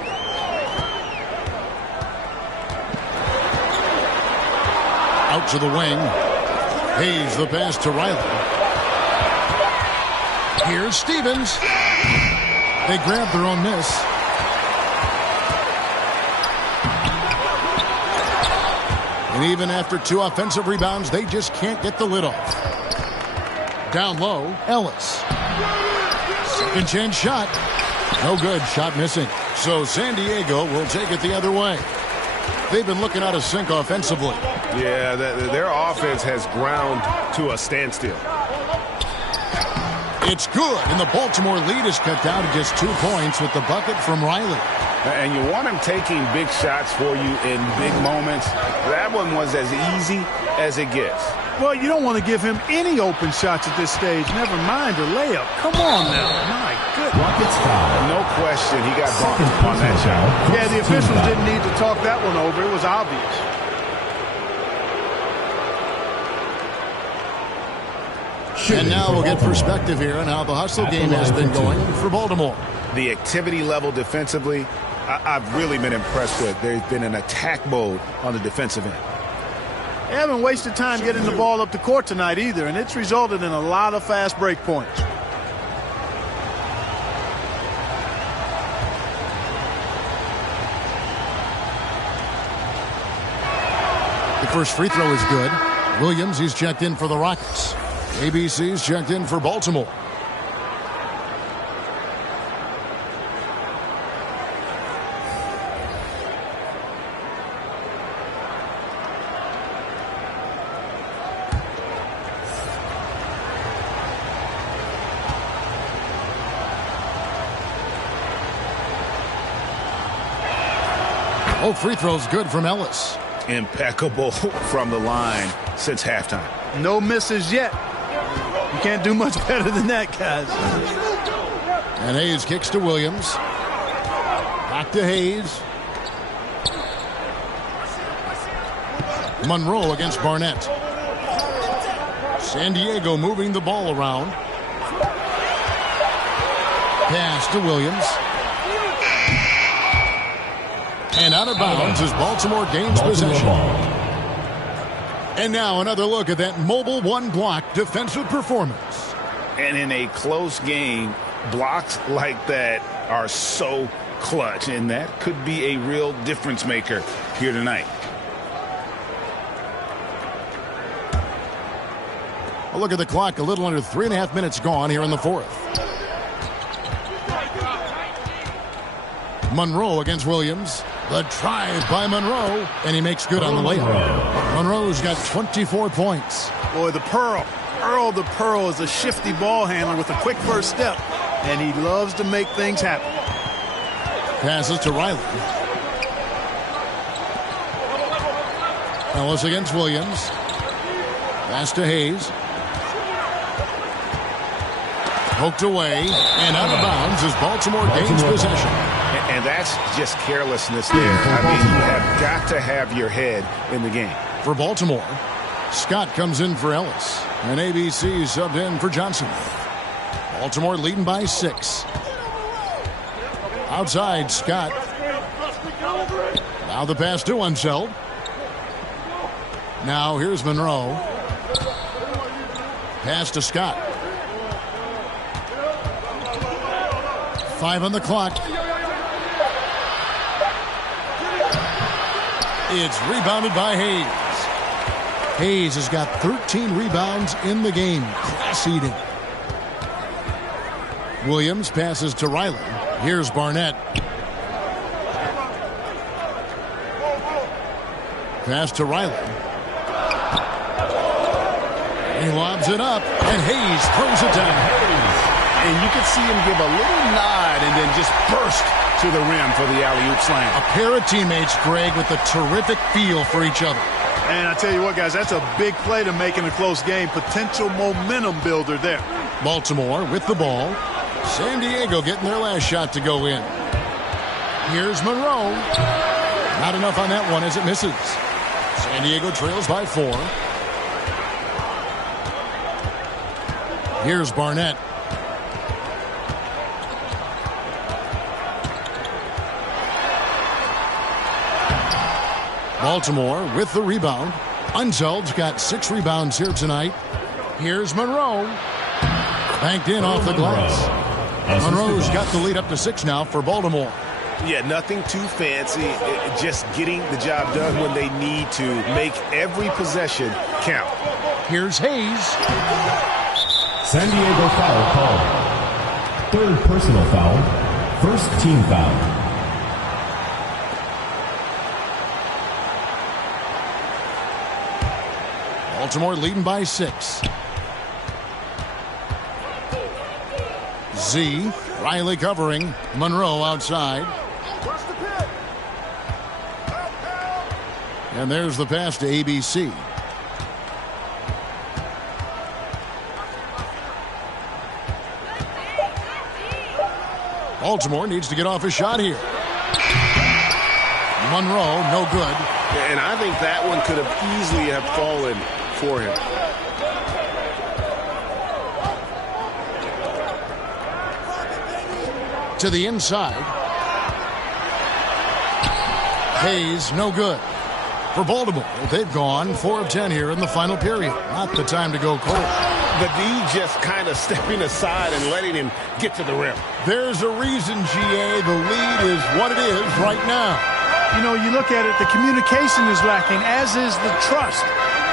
Out to the wing. Hayes the pass to Riley. Here's Stevens. They grab their own miss. And even after 2 offensive rebounds, they just can't get the lid off. Down low, Ellis. Second chance shot. No good, shot missing. So San Diego will take it the other way. They've been looking out of sync offensively. Yeah, their offense has ground to a standstill. It's good, and the Baltimore lead is cut down to just 2 points with the bucket from Riley. And you want him taking big shots for you in big moments. That one was as easy as it gets. Well, you don't want to give him any open shots at this stage. Never mind a layup. Come on now. My goodness. No question he got bumped on that shot. Yeah, the officials didn't need to talk that one over. It was obvious. And now we'll get perspective here on how the hustle game has been going for Baltimore. The activity level defensively, I've really been impressed with. There's been an attack mode on the defensive end. They haven't wasted time getting the ball up the court tonight either, and it's resulted in a lot of fast break points. The first free throw is good. Williams, he's checked in for the Rockets. ABC's checked in for Baltimore. Both free throws good from Ellis. Impeccable from the line since halftime. No misses yet. You can't do much better than that, guys. And Hayes kicks to Williams. Back to Hayes. Monroe against Barnett. San Diego moving the ball around. Pass to Williams. And out of bounds as Baltimore gains possession. And now another look at that mobile one block defensive performance. And in a close game, blocks like that are so clutch, and that could be a real difference maker here tonight. A look at the clock, a little under 3.5 minutes gone here in the fourth. Monroe against Williams. The drive by Monroe, and he makes good on the layup. Monroe's got 24 points. Boy, the Pearl. Earl the Pearl is a shifty ball handler with a quick first step, and he loves to make things happen. Passes to Riley. Ellis against Williams. Pass to Hayes. Poked away and out of bounds as Baltimore gains possession. And that's just carelessness there. I mean, you have got to have your head in the game. For Baltimore, Scott comes in for Ellis. And ABC subbed in for Johnson. Baltimore leading by 6. Outside, Scott. Now the pass to Unseld. Now here's Monroe. Pass to Scott. 5 on the clock. It's rebounded by Hayes. Hayes has got 13 rebounds in the game. Class eating. Williams passes to Riley. Here's Barnett. Pass to Riley. He lobs it up, and Hayes throws it down. And you could see him give a little nod and then just burst to the rim for the alley-oop slam. A pair of teammates, Greg, with a terrific feel for each other. And I tell you what, guys, that's a big play to make in a close game. Potential momentum builder there. Baltimore with the ball. San Diego getting their last shot to go in. Here's Monroe. Not enough on that one as it misses. San Diego trails by 4. Here's Barnett. Baltimore with the rebound. Unseld's got 6 rebounds here tonight. Here's Monroe. Banked in off the glass. Monroe's got the lead up to 6 now for Baltimore. Yeah, nothing too fancy. Just getting the job done when they need to. Make every possession count. Here's Hayes. San Diego foul called. 3rd personal foul. 1st team foul. Baltimore leading by 6. Z. Riley covering. Monroe outside. And there's the pass to ABC. Baltimore needs to get off a shot here. Monroe, no good. And I think that one could have easily have fallen for him. To the inside. Hayes, no good. For Baltimore, they've gone 4 of 10 here in the final period. Not the time to go cold. The D just kind of stepping aside and letting him get to the rim. There's a reason, GA, the lead is what it is right now. You know, you look at it, the communication is lacking, as is the trust.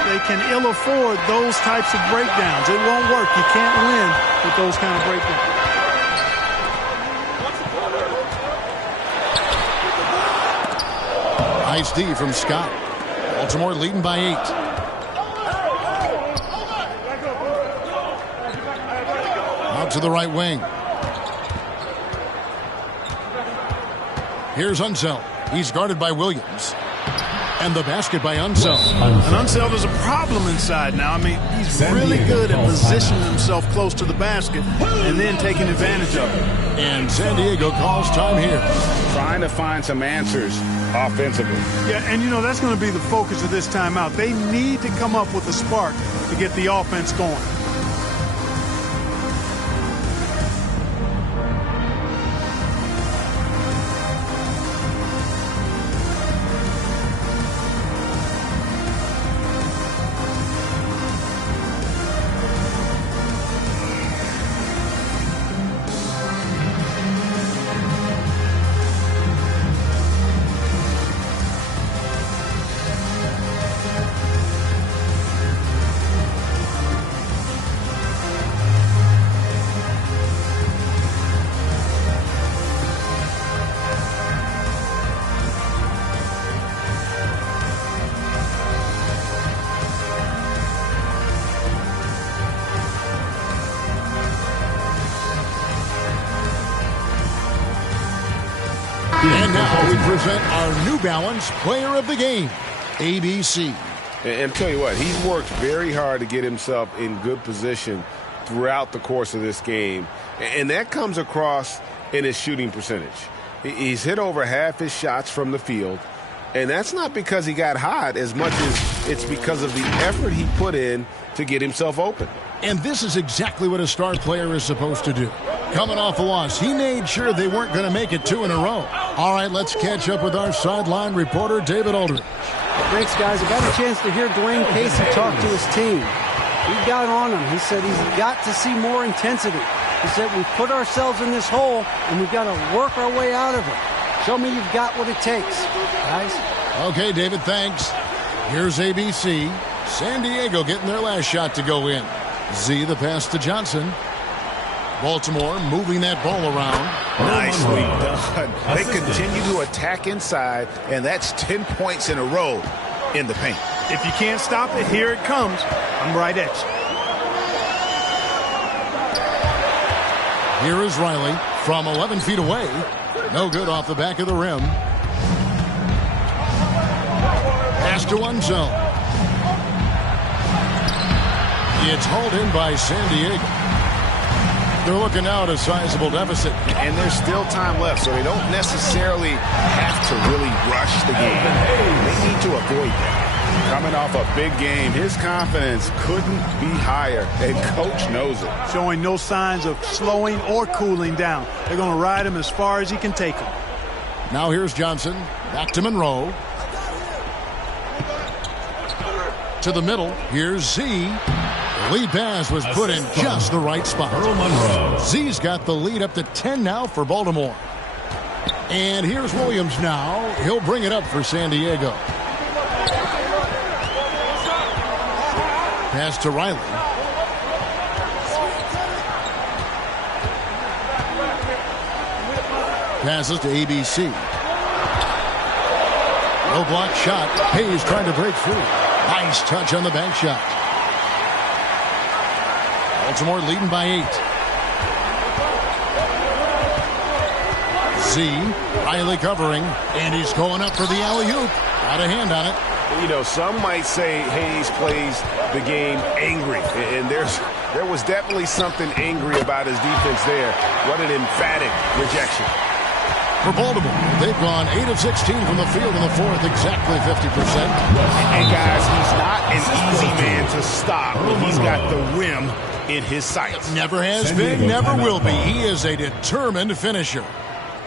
They can ill afford those types of breakdowns. It won't work. You can't win with those kind of breakdowns. Nice D from Scott. Baltimore leading by 8. Out to the right wing. Here's Unseld. He's guarded by Williams. And the basket by Unseld. And Unseld is a problem inside now. I mean, he's really good at positioning himself close to the basket and then taking advantage of it. And San Diego calls time here. Trying to find some answers offensively. Yeah, and you know, that's going to be the focus of this timeout. They need to come up with a spark to get the offense going. And now we present our New Balance Player of the Game, ABC. And tell you what, he's worked very hard to get himself in good position throughout the course of this game. And that comes across in his shooting percentage. He's hit over half his shots from the field. And that's not because he got hot as much as it's because of the effort he put in to get himself open. And this is exactly what a star player is supposed to do. Coming off a loss, he made sure they weren't going to make it 2 in a row. All right, let's catch up with our sideline reporter, David Aldridge. Thanks, guys. I got a chance to hear Dwayne Casey talk to his team. He got on him. He said he's got to see more intensity. He said we've put ourselves in this hole, and we've got to work our way out of it. Show me you've got what it takes, guys. Okay, David, thanks. Here's ABC. San Diego getting their last shot to go in. Z, the pass to Johnson. Baltimore moving that ball around. Nicely done. They continue to attack inside, and that's 10 points in a row in the paint. If you can't stop it, here it comes. I'm right at you. Here is Riley from 11 feet away. No good off the back of the rim. Pass to one zone. It's hauled in by San Diego. They're looking now at a sizable deficit. And there's still time left, so they don't necessarily have to really rush the game. They need to avoid that. Coming off a big game, his confidence couldn't be higher, and Coach knows it. Showing no signs of slowing or cooling down. They're going to ride him as far as he can take him. Now here's Johnson. Back to Monroe. To the middle. Here's Z. The lead pass was put in just the right spot. Z's got the lead up to 10 now for Baltimore. And here's Williams now. He'll bring it up for San Diego. Pass to Riley. Passes to ABC. No block shot. Hayes trying to break free. Nice touch on the bank shot. Baltimore leading by 8. Z. Riley covering. And he's going up for the alley-oop. Got a hand on it. You know, some might say Hayes plays the game angry, and there was definitely something angry about his defense there. What an emphatic rejection. For Baltimore, they've gone 8 of 16 from the field in the fourth, exactly 50%. And guys, he's not an easy man to stop, but he's got the rim in his sights. Never has been, never will be. He is a determined finisher.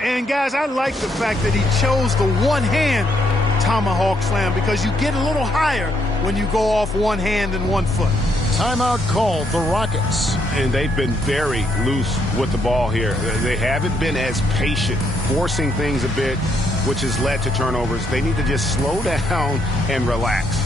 And guys, I like the fact that he chose the one-hand tomahawk slam because you get a little higher when you go off one hand and 1 foot. Timeout called the Rockets. And they've been very loose with the ball here. They haven't been as patient, forcing things a bit, which has led to turnovers. They need to just slow down and relax.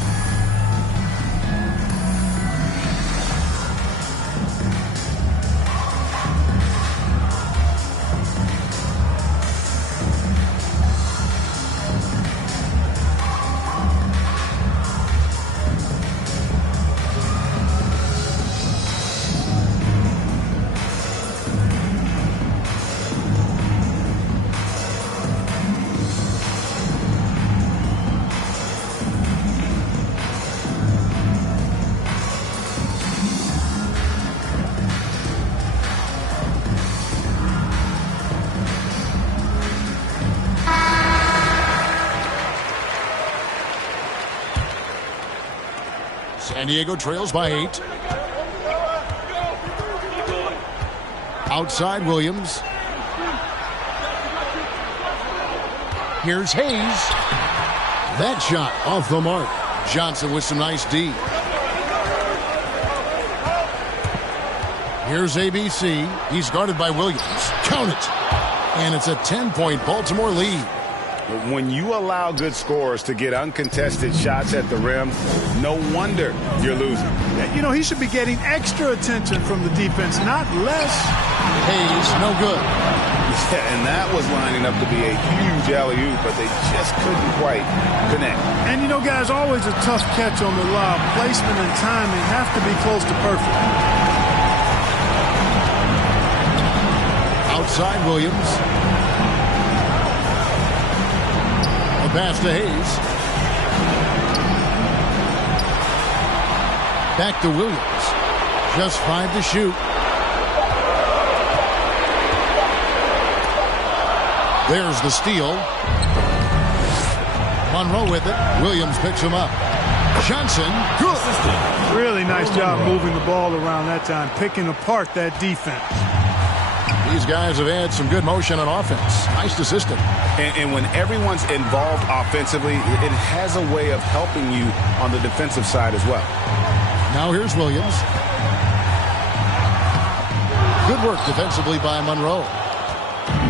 San Diego trails by 8. Outside Williams. Here's Hayes. That shot off the mark. Johnson with some nice D. Here's ABC. He's guarded by Williams. Count it. And it's a 10-point Baltimore lead. When you allow good scorers to get uncontested shots at the rim, no wonder you're losing. You know, he should be getting extra attention from the defense, not less. Hayes, no good. Yeah, and that was lining up to be a huge alley-oop, but they just couldn't quite connect. And, you know, guys, always a tough catch on the lob. Placement and timing have to be close to perfect. Outside Williams. Pass to Hayes. Back to Williams. Just 5 to shoot. There's the steal. Monroe with it. Williams picks him up. Johnson, good. Really nice job moving the ball around that time, picking apart that defense. These guys have had some good motion on offense. Nice to system. And when everyone's involved offensively, it has a way of helping you on the defensive side as well. Now here's Williams. Good work defensively by Monroe.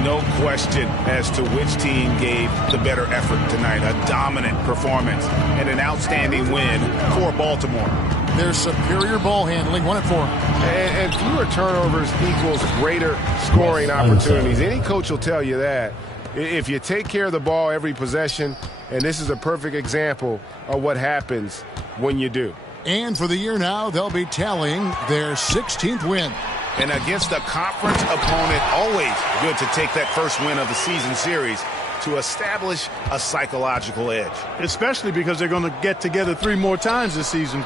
No question as to which team gave the better effort tonight. A dominant performance and an outstanding win for Baltimore. Their superior ball handling won it for them. And fewer turnovers equals greater scoring opportunities. Any coach will tell you that. If you take care of the ball every possession, and this is a perfect example of what happens when you do. And for the year now, they'll be tallying their 16th win. And against a conference opponent, always good to take that first win of the season series to establish a psychological edge. Especially because they're going to get together 3 more times this season.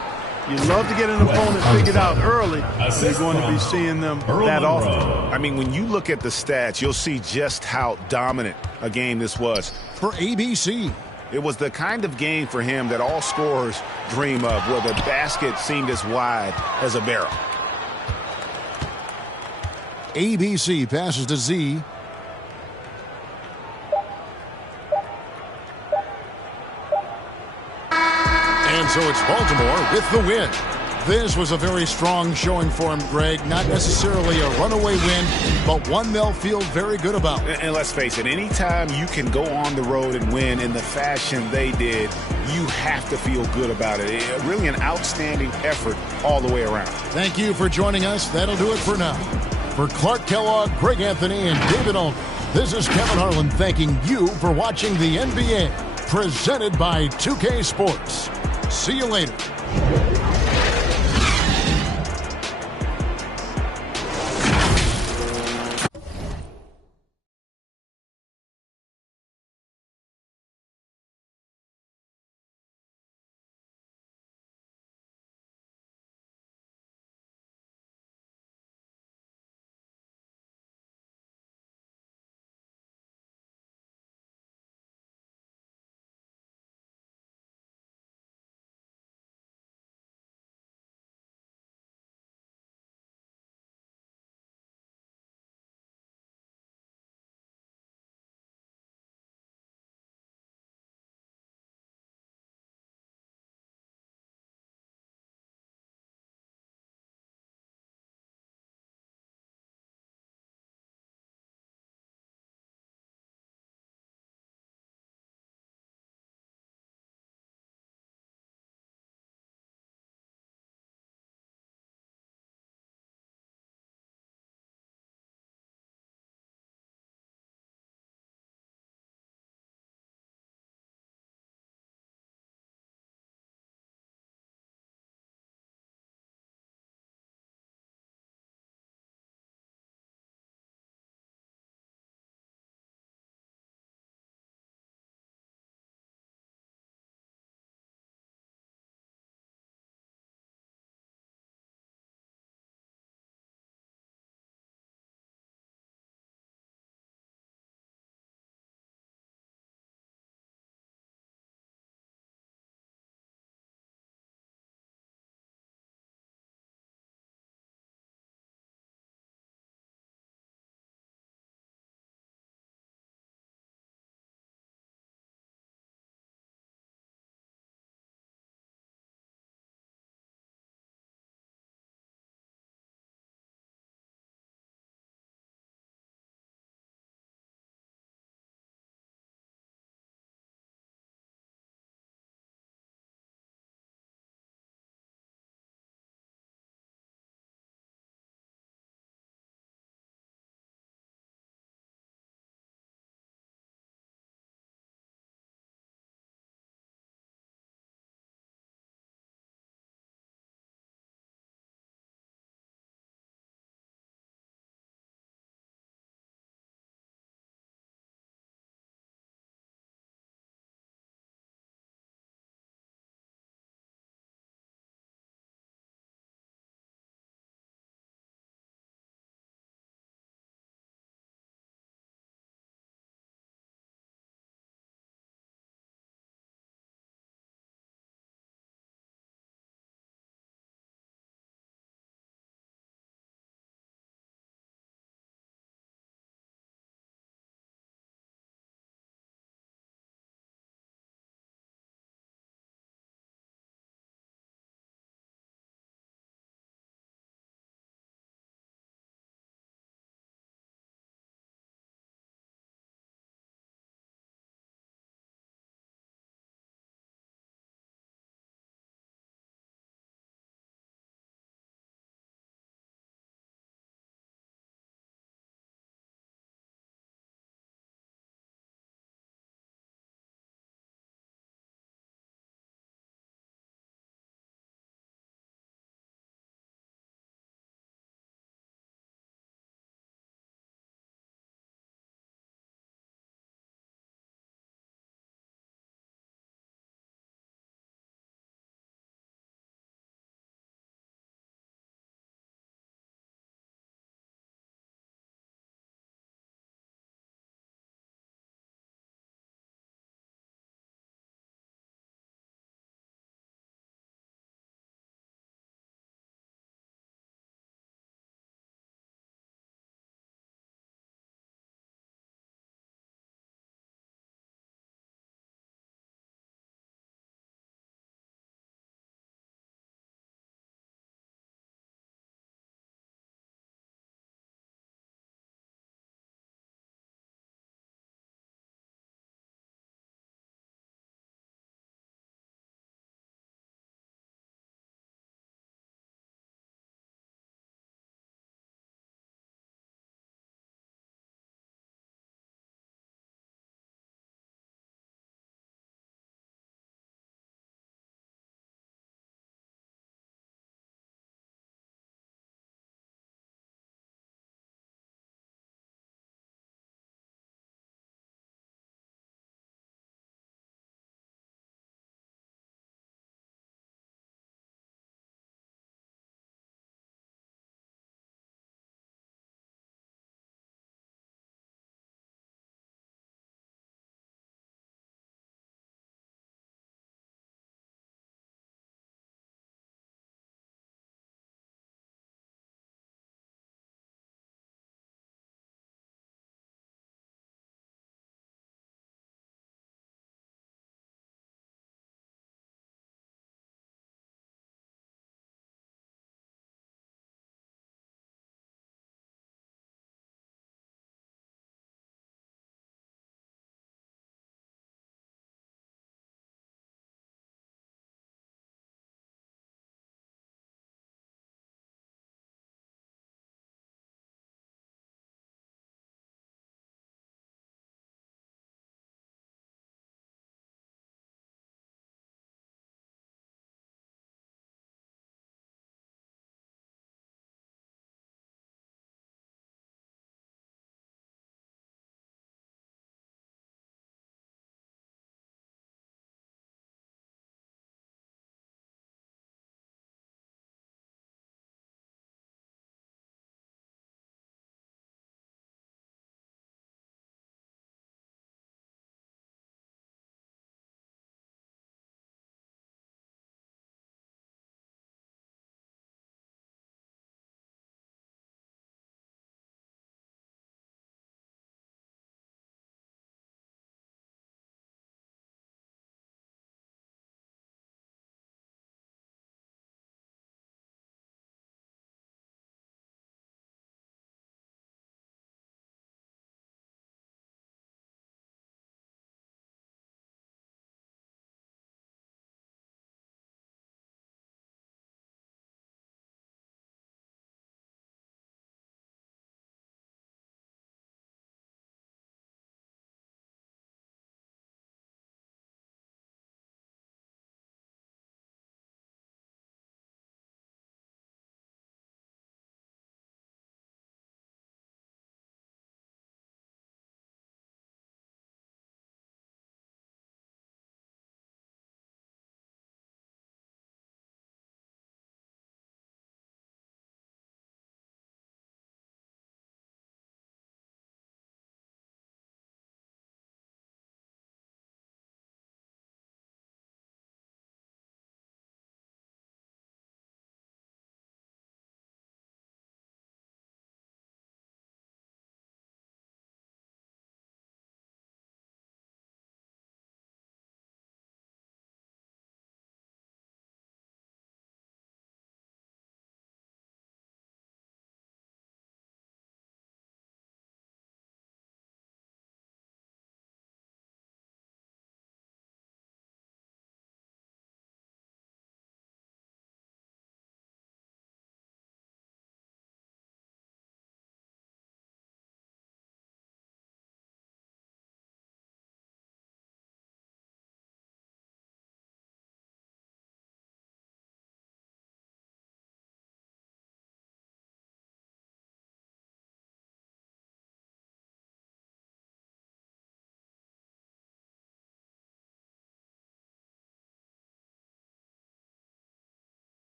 You love to get an opponent figured out early. You're going to be seeing them that often. I mean, when you look at the stats, you'll see just how dominant a game this was. For ABC, it was the kind of game for him that all scorers dream of, where the basket seemed as wide as a barrel. ABC passes to Z. And so it's Baltimore with the win. This was a very strong showing for him, Greg. Not necessarily a runaway win, but one they'll feel very good about. And let's face it, anytime you can go on the road and win in the fashion they did, you have to feel good about it. Really an outstanding effort all the way around. Thank you for joining us. That'll do it for now. For Clark Kellogg, Greg Anthony, and David Olney, this is Kevin Harlan thanking you for watching the NBA, presented by 2K Sports. See you later.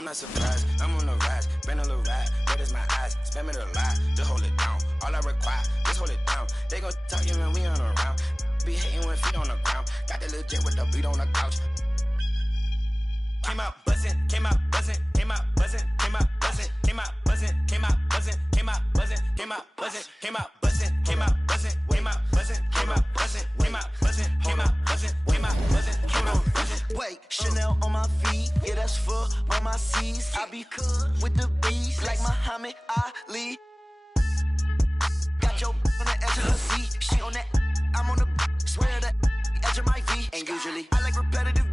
I'm not surprised, I'm on the rise. Been a little ride, red is my eyes. Spam it a lot, just hold it down. All I require, just hold it down. They gon' talk you when we on the round. Be hating with feet on the ground. Got the little jet with the beat on the couch. Came out buzzing, came out buzzing, came out buzzing, came out buzzing, came out buzzing, came out buzzing, came out buzzing, came out buzzing, came out buzzing, came out buzzing, came out buzzing, came out buzzing, came out buzzing, came out buzzing, came out buzzing, came out buzzing. Wait, Chanel on my feet, yeah, that's for all my C's. I be cool with the beast, like Muhammad Ali. Got your on the edge of her seat, she on that, I'm on the swear that edge of my V. And usually I like repetitive